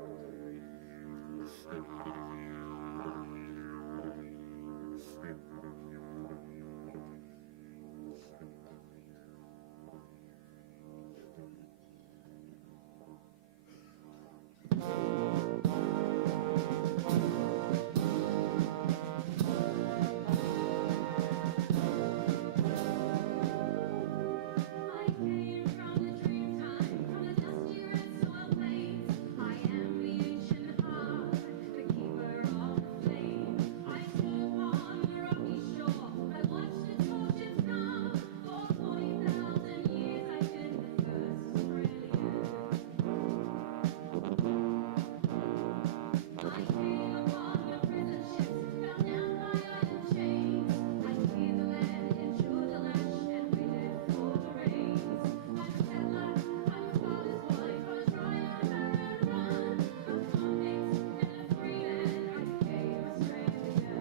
I came from the dreamtime, from the dusty red soil plains. I am the ancient heart, the keeper of the flame. I stood upon the rocky shore, I watched the torches come. For 40,000 years I've been the first Australian. I came upon the prison ships, bound down by iron chains. I cleared the land, endured the lash, and waited for the rains. I'm a settler, I'm a father's boy, from a dry and barren run. From convicts and a free man, I became Australian.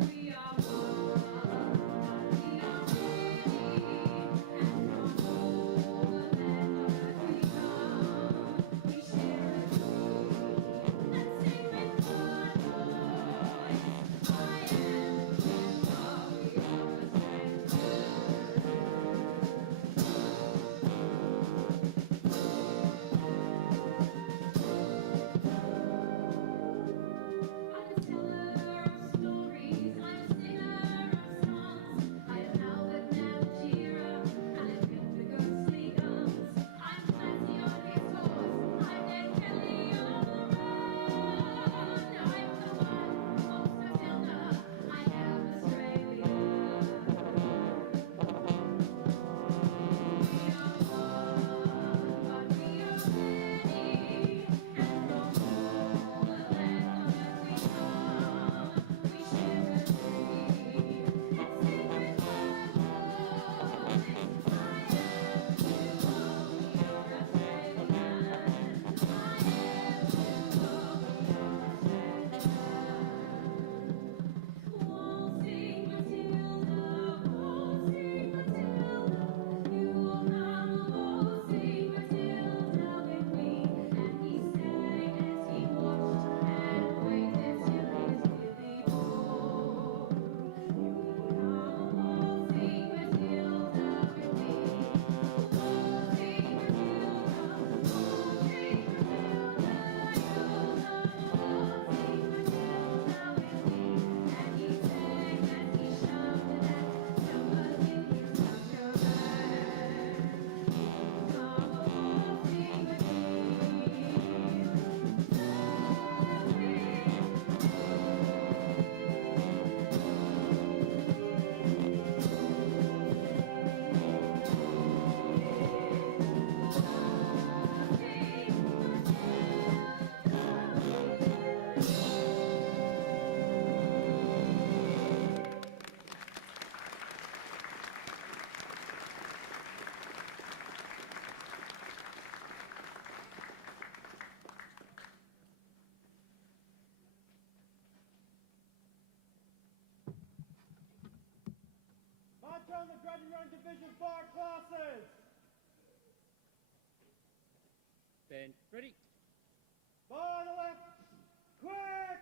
We are one, we are many, and from all the lands of earth we come. We share a dream and sing with one voice. I am the we are I'm a teller of stories, I'm a singer of songs. I am Albert Navigatira, and I built the ghostly guns. I'm Clancy on his horse, I'm Ned Kelly on the run. I'm the one, most Matilda, I am Australia. We are one, but we are many, and from all the land on earth we come. We share a dream and sing with one voice. I am you, we are Australian. I am you, we are Australian. Waltzing Matilda, you will come waltzing Matilda with me. And he sang as he watched and waited till his Billy born. You will come waltzing Matilda with me. Waltzing Matilda, waltzing Matilda, you'll come waltzing Matilda with me. And he sang as he shouted at somebody in such a band. Come waltzing with March on the Graduate Rowing Division 4 classes. Band ready. By the left, quick!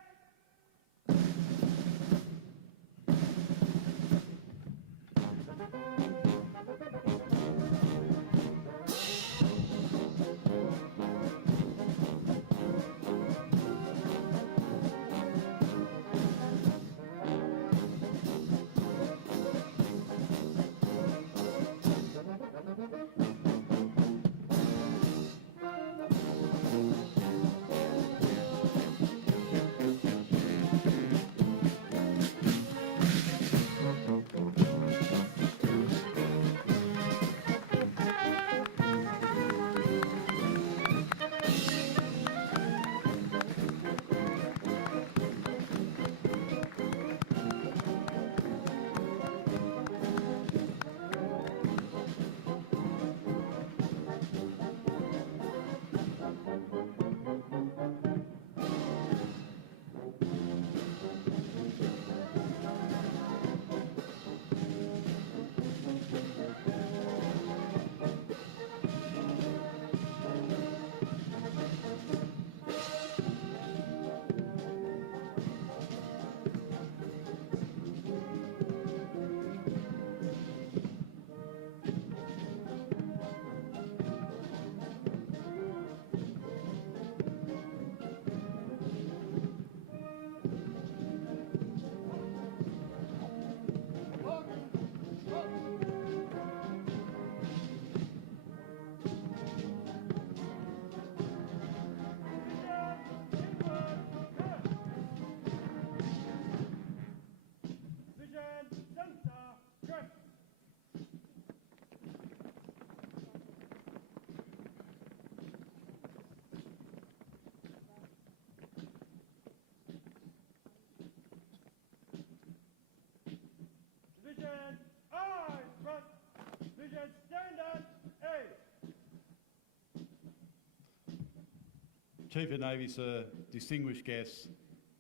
Chief of Navy, Sir, distinguished guests,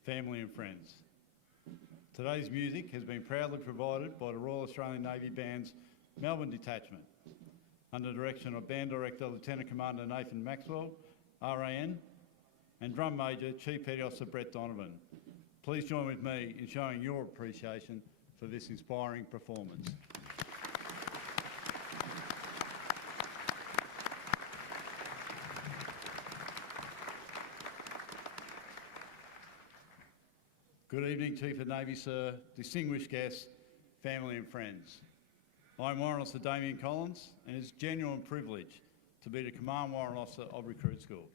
family and friends. Today's music has been proudly provided by the Royal Australian Navy Band's Melbourne Detachment, under the direction of Band Director Lieutenant Commander Nathan Maxwell, RAN, and Drum Major Chief Petty Officer Brett Donovan. Please join with me in showing your appreciation for this inspiring performance. Good evening, Chief of Navy, Sir, distinguished guests, family and friends. I'm Warrant Officer Damien Collins, and it's a genuine privilege to be the Command Warrant Officer of Recruit School.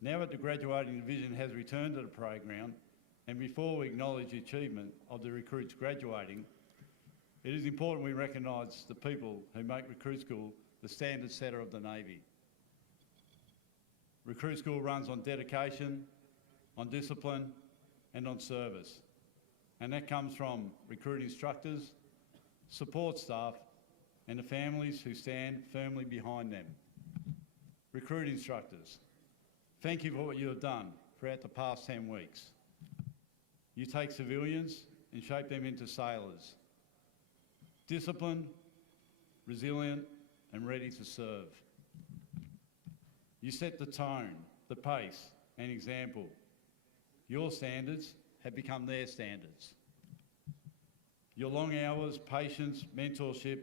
Now that the graduating division has returned to the parade ground, and before we acknowledge the achievement of the recruits graduating, it is important we recognise the people who make Recruit School the standard setter of the Navy. Recruit School runs on dedication, on discipline and on service. And that comes from recruit instructors, support staff and the families who stand firmly behind them. Recruit instructors, thank you for what you have done throughout the past 10 weeks. You take civilians and shape them into sailors. Disciplined, resilient and ready to serve. You set the tone, the pace and example. Your standards have become their standards. Your long hours, patience, mentorship,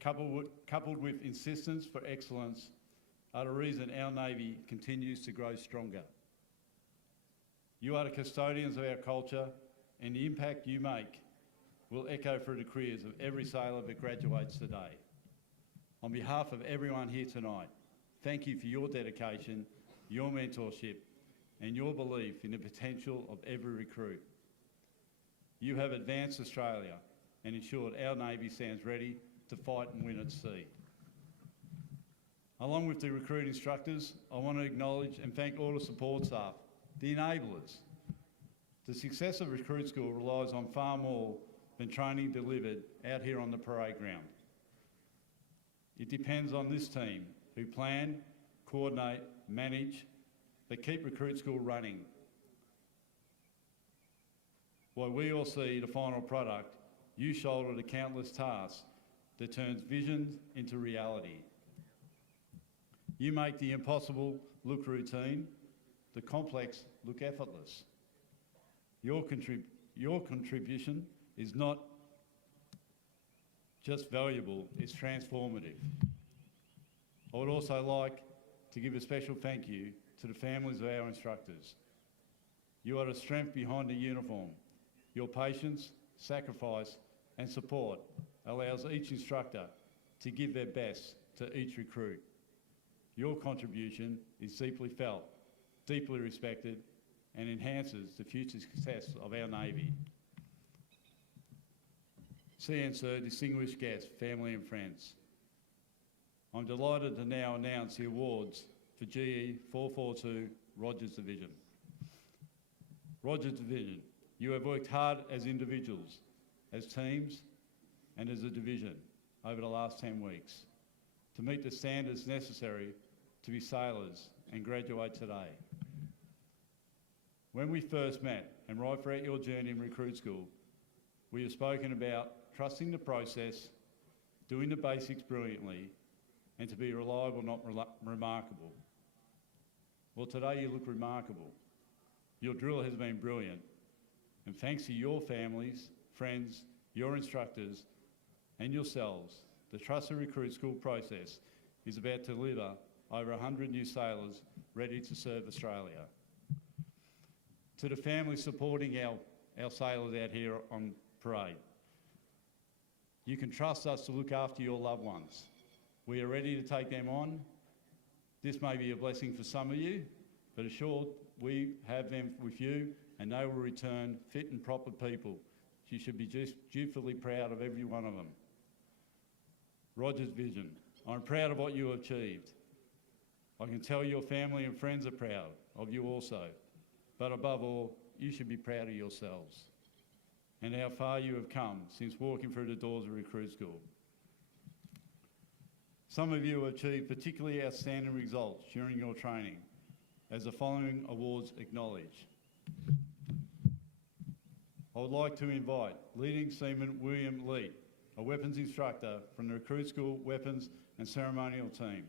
coupled with insistence for excellence, are the reason our Navy continues to grow stronger. You are the custodians of our culture, and the impact you make will echo through the careers of every sailor that graduates today. On behalf of everyone here tonight, thank you for your dedication, your mentorship, and your belief in the potential of every recruit. You have advanced Australia and ensured our Navy stands ready to fight and win at sea. Along with the recruit instructors, I want to acknowledge and thank all the support staff, the enablers. The success of Recruit School relies on far more than training delivered out here on the parade ground. It depends on this team who plan, coordinate, manage, but keep Recruit School running. While we all see the final product, you shoulder the countless tasks that turns vision into reality. You make the impossible look routine, the complex look effortless. Your contribution is not just valuable, it's transformative. I would also like to give a special thank you to the families of our instructors. You are the strength behind the uniform. Your patience, sacrifice and support allows each instructor to give their best to each recruit. Your contribution is deeply felt, deeply respected and enhances the future success of our Navy. Sir, distinguished guests, family and friends, I'm delighted to now announce the awards for GE442 Rogers Division. Rogers Division, you have worked hard as individuals, as teams and as a division over the last 10 weeks to meet the standards necessary to be sailors and graduate today. When we first met and right throughout your journey in Recruit School, we have spoken about trusting the process, doing the basics brilliantly and to be reliable, not remarkable. Well, today you look remarkable. Your drill has been brilliant, and thanks to your families, friends, your instructors, and yourselves, the Trusted Recruit School process is about to deliver over 100 new sailors ready to serve Australia. To the families supporting our sailors out here on parade, you can trust us to look after your loved ones. We are ready to take them on. This may be a blessing for some of you, but assured we have them with you and they will return fit and proper people. You should be just dutifully proud of every one of them. Rogers Vision, I'm proud of what you have achieved. I can tell your family and friends are proud of you also, but above all, you should be proud of yourselves and how far you have come since walking through the doors of Recruit School. Some of you have achieved particularly outstanding results during your training, as the following awards acknowledge. I would like to invite Leading Seaman William Lee, a weapons instructor from the Recruit School Weapons and Ceremonial Team,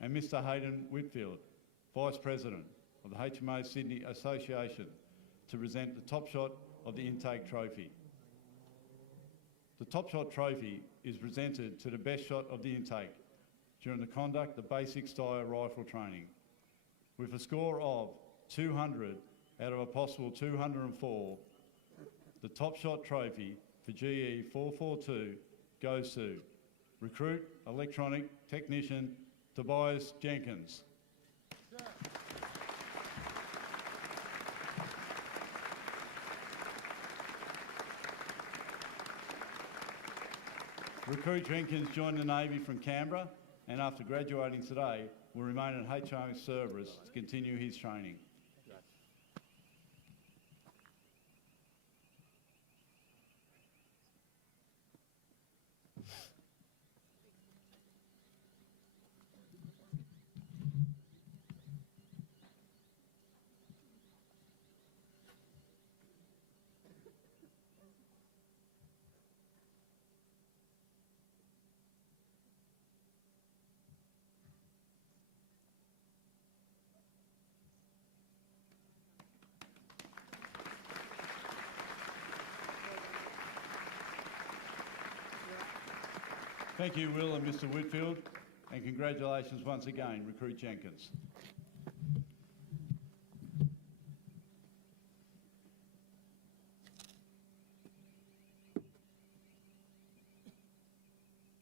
and Mr Hayden Whitfield, Vice President of the HMA Sydney Association, to present the Top Shot of the Intake Trophy. The Top Shot Trophy is presented to the best shot of the intake during the conduct of basic style rifle training. With a score of 200 out of a possible 204, the Top Shot Trophy for GE442 goes to Recruit Electronic Technician Tobias Jenkins. Recruit Jenkins joined the Navy from Canberra, and after graduating today will remain at HMAS Cerberus to continue his training. Thank you, Will and Mr Whitfield, and congratulations once again, Recruit Jenkins.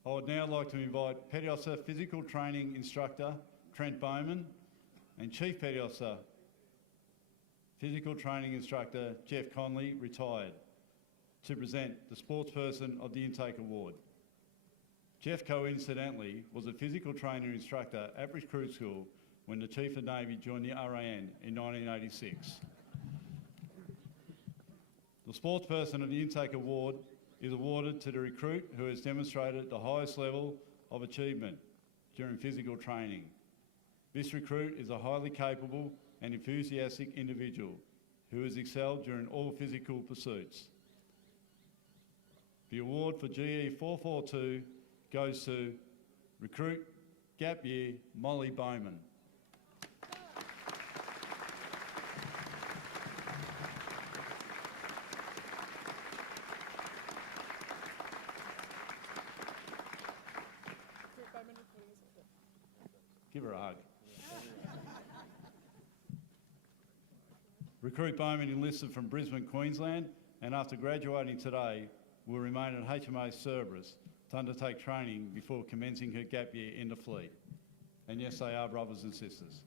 I would now like to invite Petty Officer Physical Training Instructor Trent Bowman and Chief Petty Officer Physical Training Instructor Jeff Conley, retired, to present the Sportsperson of the Intake Award. Jeff coincidentally was a physical trainer instructor at Recruit School when the Chief of Navy joined the RAN in 1986. The Sportsperson of the Intake Award is awarded to the recruit who has demonstrated the highest level of achievement during physical training. This recruit is a highly capable and enthusiastic individual who has excelled during all physical pursuits. The award for GE442 goes to Recruit Gap Year Molly Bowman. Give her a hug. Recruit Bowman enlisted from Brisbane, Queensland, and after graduating today will remain at HMAS Cerberus to undertake training before commencing her gap year in the fleet. And yes, they are brothers and sisters.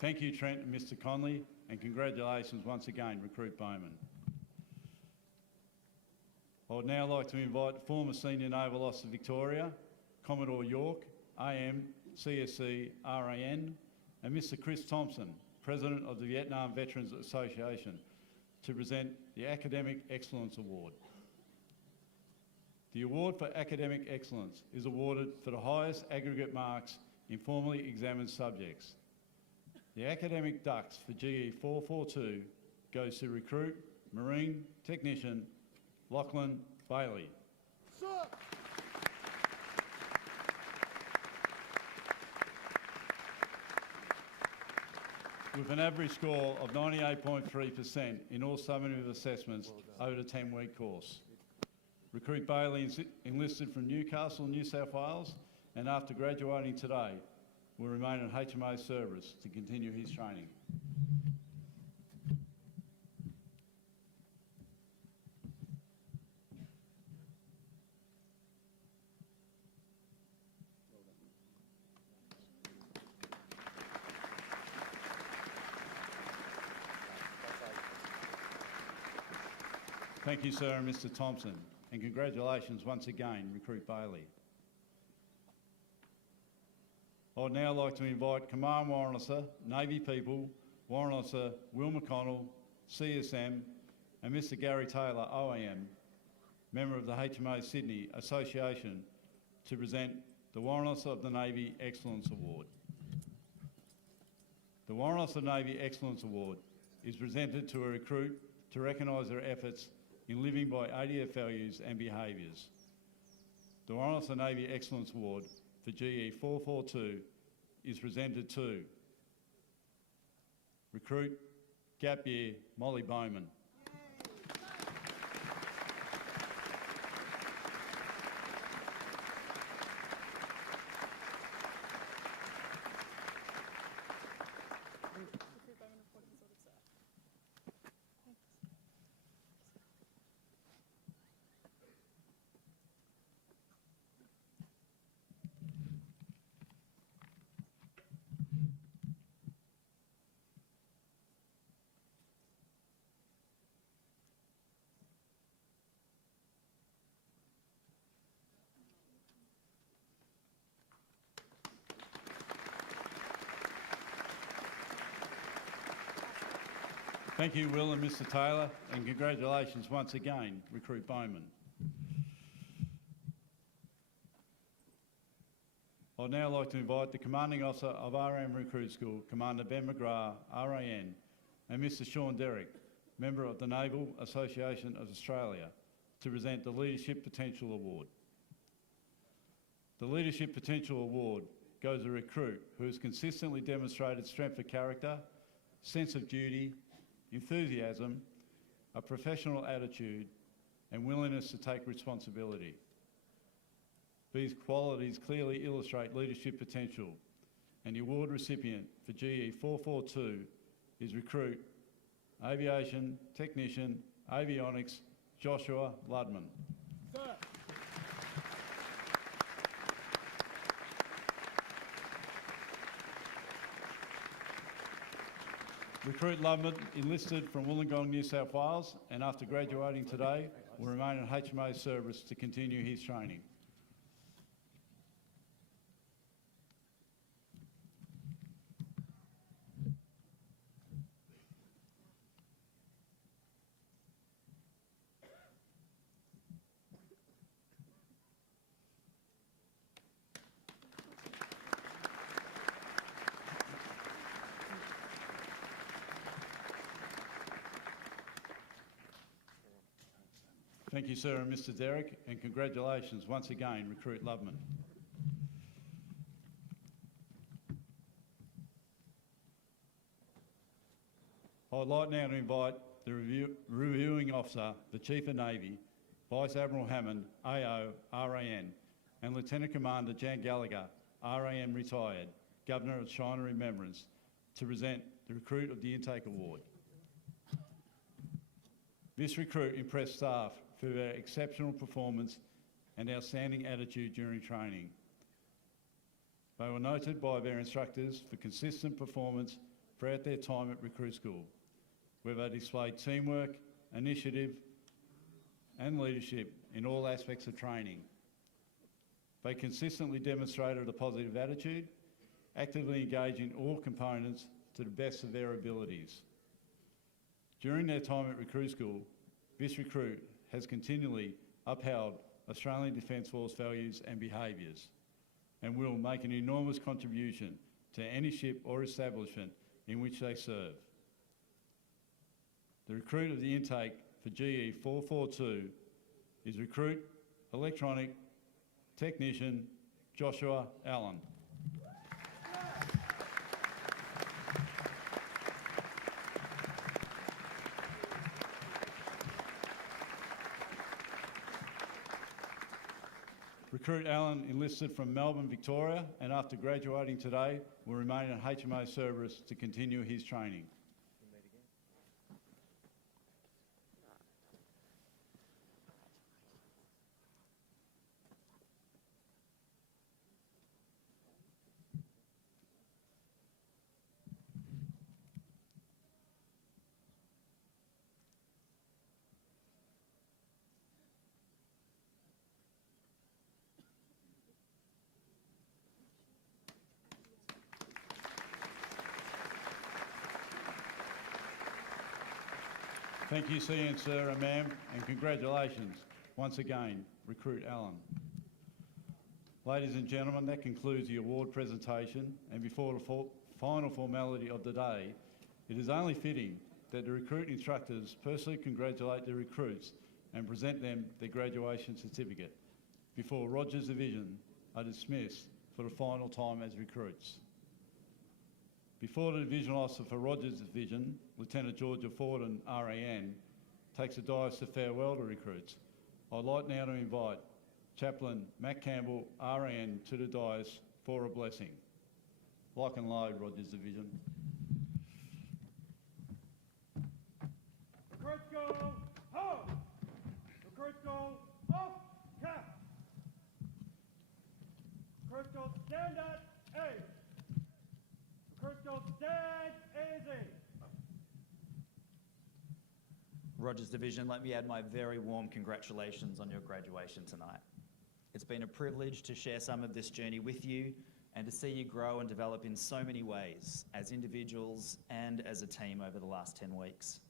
Thank you, Trent and Mr Conley, and congratulations once again, Recruit Bowman. I would now like to invite former Senior Naval Officer Victoria, Commodore York, AM, CSC, RAN, and Mr Chris Thompson, President of the Vietnam Veterans Association, to present the Academic Excellence Award. The award for Academic Excellence is awarded for the highest aggregate marks in formally examined subjects. The academic ducks for GE442 goes to Recruit Marine Technician Lachlan Bailey. Sir. With an average score of 98.3% in all summative assessments over the 10-week course. Recruit Bailey enlisted from Newcastle, New South Wales, and after graduating today will remain at HMAS Cerberus to continue his training. Thank you, sir, and Mr Thompson, and congratulations once again, Recruit Bailey. I'd now like to invite Command Warrant Officer, Navy People, Warrant Officer Will McConnell, CSM, and Mr Gary Taylor, OAM, member of the HMA Sydney Association, to present the Warrant Officer of the Navy Excellence Award. The Warrant Officer of the Navy Excellence Award is presented to a recruit to recognise their efforts in living by ADF values and behaviours. The Warrant Officer of the Navy Excellence Award for GE442 is presented to recruit Gap Year Molly Bowman. Thank you, Will and Mr Taylor, and congratulations once again, Recruit Bowman. I'd now like to invite the Commanding Officer of RM Recruit School, Commander Ben McGrath, RAN, and Mr Sean Derrick, member of the Naval Association of Australia, to present the Leadership Potential Award. The Leadership Potential Award goes to a recruit who has consistently demonstrated strength of character, sense of duty, enthusiasm, a professional attitude, and willingness to take responsibility. These qualities clearly illustrate leadership potential, and the award recipient for GE442 is recruit Aviation Technician Avionics Joshua Ludman. Sir. Recruit Ludman enlisted from Wollongong, New South Wales, and after graduating today will remain in HMA service to continue his training. Thank you, sir, and Mr Derrick, and congratulations once again, Recruit Ludman. I'd like now to invite the reviewing officer, the Chief of Navy, Vice Admiral Hammond, AO, RAN, and Lieutenant Commander Jan Gallagher, RAN retired, Governor of China Remembrance, to present the Recruit of the Intake Award. This recruit impressed staff for their exceptional performance and outstanding attitude during training. They were noted by their instructors for consistent performance throughout their time at Recruit School, where they displayed teamwork, initiative and leadership in all aspects of training. They consistently demonstrated a positive attitude, actively engaging all components to the best of their abilities. During their time at Recruit School, this recruit has continually upheld Australian Defence Force values and behaviours, and will make an enormous contribution to any ship or establishment in which they serve. The recruit of the intake for GE442 is Recruit Electronic Technician Joshua Allen. Recruit Allen enlisted from Melbourne, Victoria, and after graduating today will remain in HMA service to continue his training. Thank you, CN sir and ma'am, and congratulations once again, Recruit Alan. Ladies and gentlemen, that concludes the award presentation, and before the final formality of the day, it is only fitting that the recruit instructors personally congratulate the recruits and present them their graduation certificate before Rogers Division are dismissed for the final time as recruits. Before the Divisional Officer for Rogers Division, Lieutenant Georgia Forden, RAN, takes the dais to farewell to recruits, I'd like now to invite Chaplain Matt Campbell, RAN, to the dais for a blessing. Lock and load, Rogers Division. Recruits go home. Recruits go off cap. Recruits go stand at A. Recruits go stand easy. Rogers Division, let me add my very warm congratulations on your graduation tonight. It's been a privilege to share some of this journey with you and to see you grow and develop in so many ways as individuals and as a team over the last 10 weeks.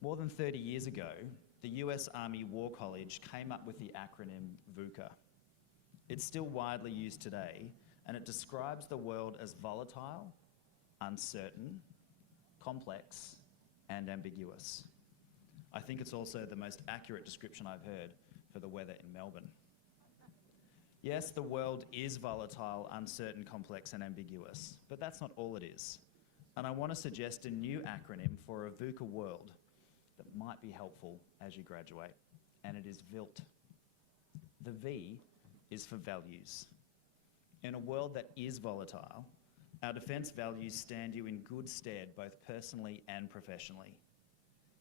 More than 30 years ago, the US Army War College came up with the acronym VUCA. It's still widely used today, and it describes the world as volatile, uncertain, complex, and ambiguous. I think it's also the most accurate description I've heard for the weather in Melbourne. Yes, the world is volatile, uncertain, complex, and ambiguous, but that's not all it is. And I want to suggest a new acronym for a VUCA world that might be helpful as you graduate, and it is VILT. The V is for values. In a world that is volatile, our defence values stand you in good stead both personally and professionally.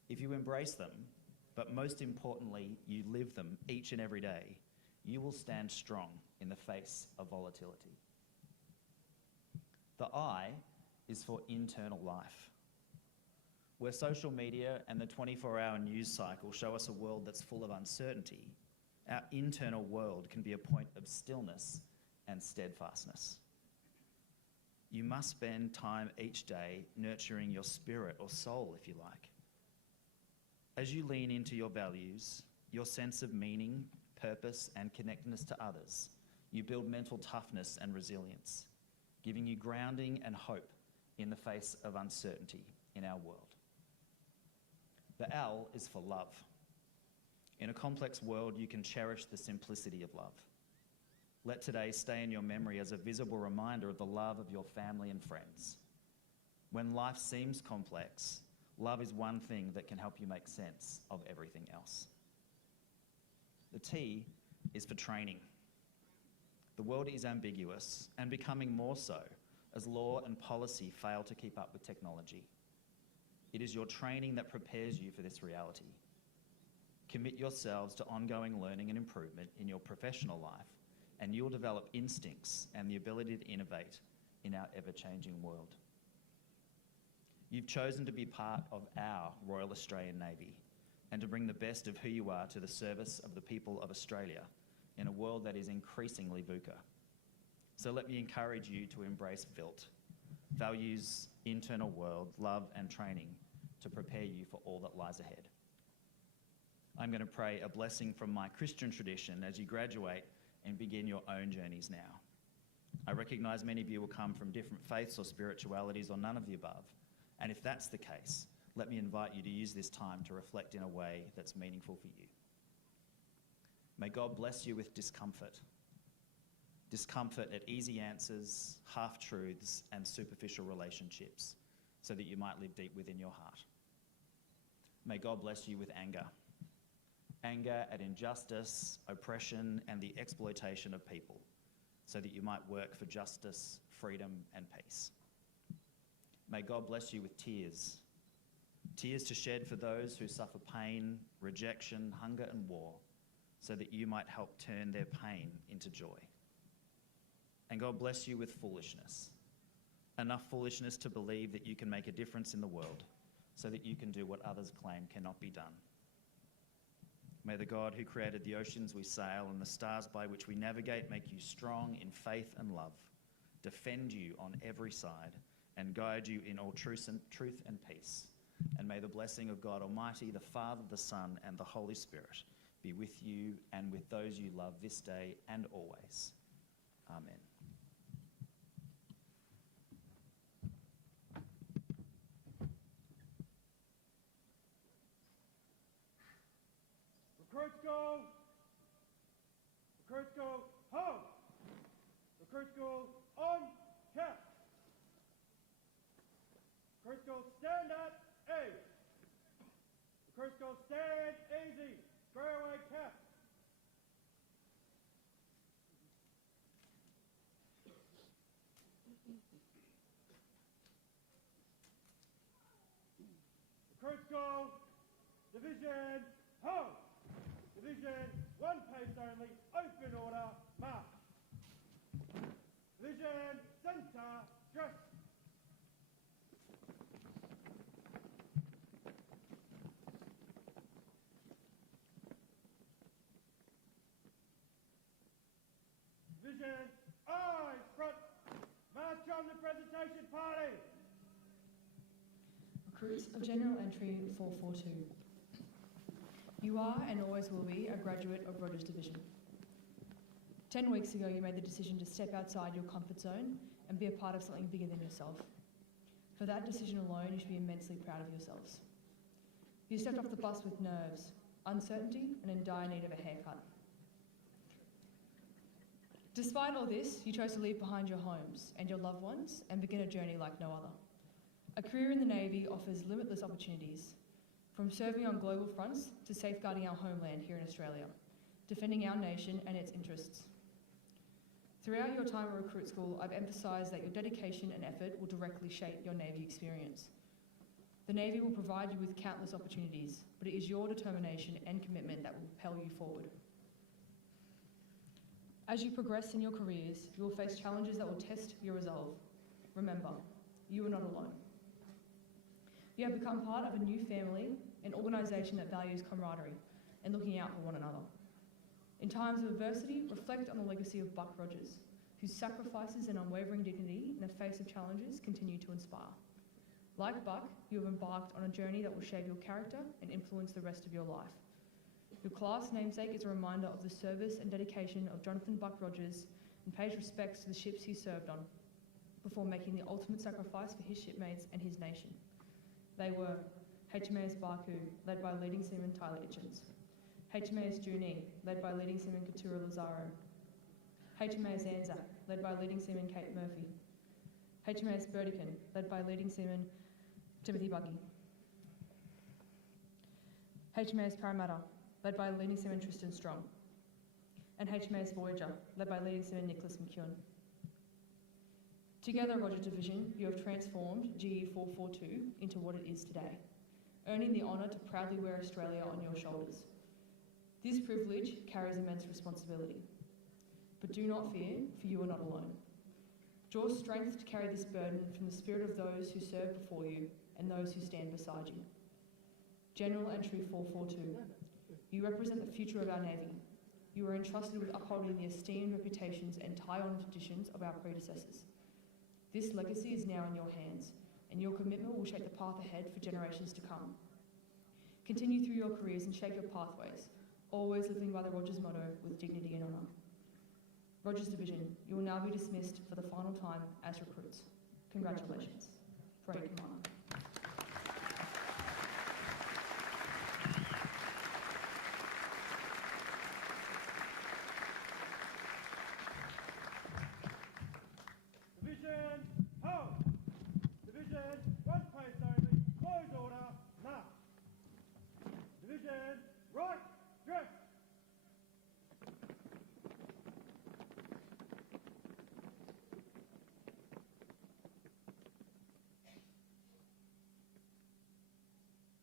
If you embrace them, but most importantly, you live them each and every day, you will stand strong in the face of volatility. The I is for internal life. Where social media and the 24-hour news cycle show us a world that's full of uncertainty, our internal world can be a point of stillness and steadfastness. You must spend time each day nurturing your spirit or soul, if you like. As you lean into your values, your sense of meaning, purpose, and connectedness to others, you build mental toughness and resilience, giving you grounding and hope in the face of uncertainty in our world. The L is for love. In a complex world, you can cherish the simplicity of love. Let today stay in your memory as a visible reminder of the love of your family and friends. When life seems complex, love is one thing that can help you make sense of everything else. The T is for training. The world is ambiguous and becoming more so as law and policy fail to keep up with technology. It is your training that prepares you for this reality. Commit yourselves to ongoing learning and improvement in your professional life, and you'll develop instincts and the ability to innovate in our ever-changing world. You've chosen to be part of our Royal Australian Navy and to bring the best of who you are to the service of the people of Australia in a world that is increasingly VUCA. So let me encourage you to embrace VILT, values, internal world, love and training to prepare you for all that lies ahead. I'm going to pray a blessing from my Christian tradition as you graduate and begin your own journeys now. I recognise many of you will come from different faiths or spiritualities or none of the above, and if that's the case, let me invite you to use this time to reflect in a way that's meaningful for you. May God bless you with discomfort. Discomfort at easy answers, half-truths, and superficial relationships, so that you might live deep within your heart. May God bless you with anger. Anger at injustice, oppression, and the exploitation of people, so that you might work for justice, freedom, and peace. May God bless you with tears. Tears to shed for those who suffer pain, rejection, hunger, and war, so that you might help turn their pain into joy. And God bless you with foolishness. Enough foolishness to believe that you can make a difference in the world, so that you can do what others claim cannot be done. May the God who created the oceans we sail and the stars by which we navigate make you strong in faith and love, defend you on every side, and guide you in all truth and peace, And may the blessing of God Almighty, the Father, the Son, and the Holy Spirit be with you and with those you love this day and always. Amen. Recruits go! Recruits go home! Recruits go on cap! Recruits go stand at A! Recruits go stand easy! Square away cap! Recruits go division home! Division, one pace only, open order, march. Division, centre, dress. Division, eyes front, march on the presentation party. Recruits of General Entry 442. You are and always will be a graduate of Rogers Division. 10 weeks ago, you made the decision to step outside your comfort zone and be a part of something bigger than yourself. For that decision alone, you should be immensely proud of yourselves. You stepped off the bus with nerves, uncertainty, and in dire need of a haircut. Despite all this, you chose to leave behind your homes and your loved ones and begin a journey like no other. A career in the Navy offers limitless opportunities, from serving on global fronts to safeguarding our homeland here in Australia, defending our nation and its interests. Throughout your time at recruit school, I've emphasised that your dedication and effort will directly shape your Navy experience. The Navy will provide you with countless opportunities, but it is your determination and commitment that will propel you forward. As you progress in your careers, you will face challenges that will test your resolve. Remember, you are not alone. You have become part of a new family, an organisation that values camaraderie and looking out for one another. In times of adversity, reflect on the legacy of Buck Rogers, whose sacrifices and unwavering dignity in the face of challenges continue to inspire. Like Buck, you have embarked on a journey that will shape your character and influence the rest of your life. Your class namesake is a reminder of the service and dedication of Jonathan Buck Rogers and pays respects to the ships he served on before making the ultimate sacrifice for his shipmates and his nation. They were HMAS Barku, led by leading seaman Tyler Itchens; HMAS Junie, led by leading seaman Katura Lazaro; HMAS Anzac, led by leading seaman Kate Murphy; HMAS Burdekin, led by leading seaman Timothy Buggy; HMAS Parramatta, led by leading seaman Tristan Strong; and HMAS Voyager, led by leading seaman Nicholas McEwen. Together, Rogers Division, you have transformed GE442 into what it is today, earning the honour to proudly wear Australia on your shoulders. This privilege carries immense responsibility. But do not fear, for you are not alone. Draw strength to carry this burden from the spirit of those who served before you and those who stand beside you. General Entry 442, you represent the future of our Navy. You are entrusted with upholding the esteemed reputations and high-honoured traditions of our predecessors. This legacy is now in your hands, and your commitment will shape the path ahead for generations to come. Continue through your careers and shape your pathways, always living by the Rogers motto with dignity and honour. Rogers Division, you will now be dismissed for the final time as recruits. Congratulations. Parade Commander. Division, home! Division, one pace only, close order, march! Division, right, dress!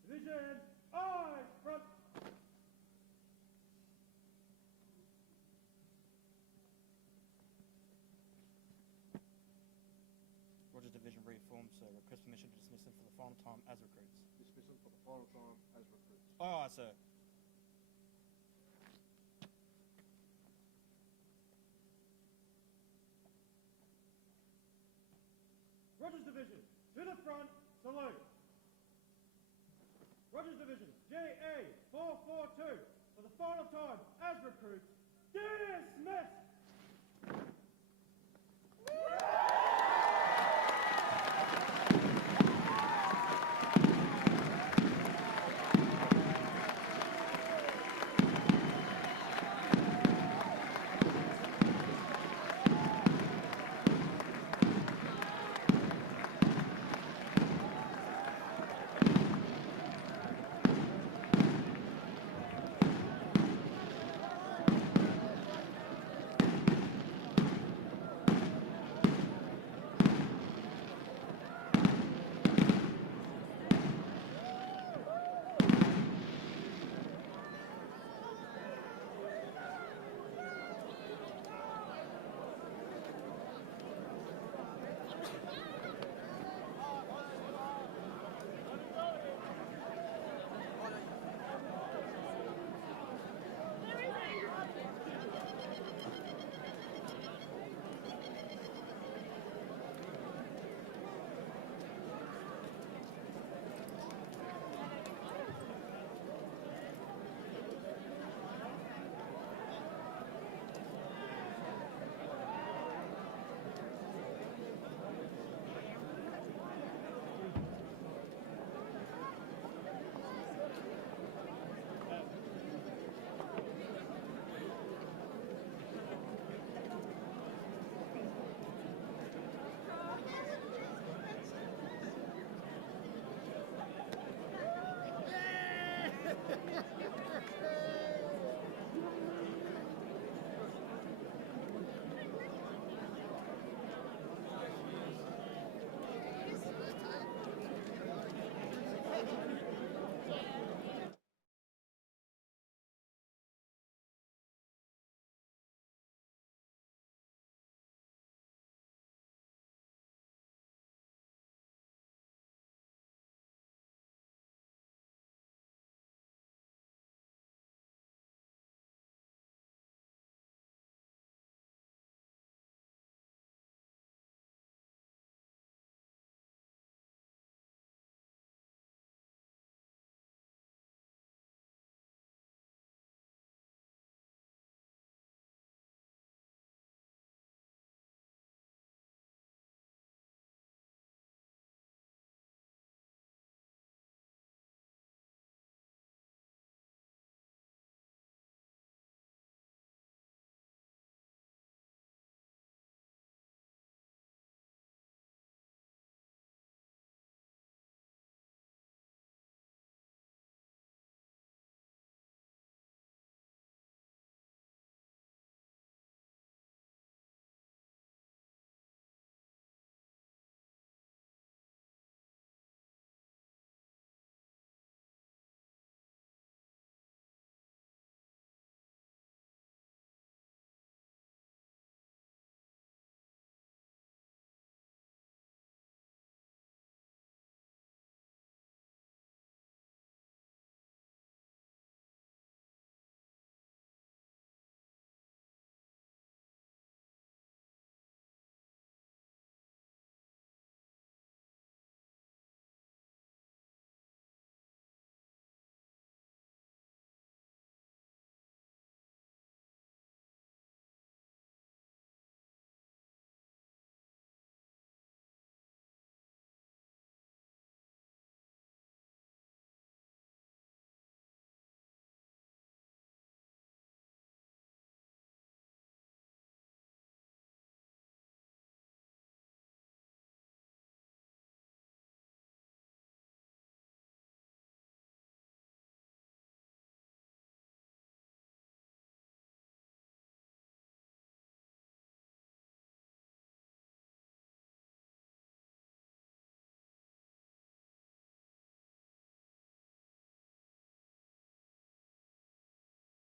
Division, eyes front! Rogers Division reformed, sir. Request permission to dismiss them for the final time as recruits. Dismiss them for the final time as recruits. Aye, aye, sir. Rogers Division, to the front, salute! Rogers Division, GE442, for the final time as recruits, dismissed!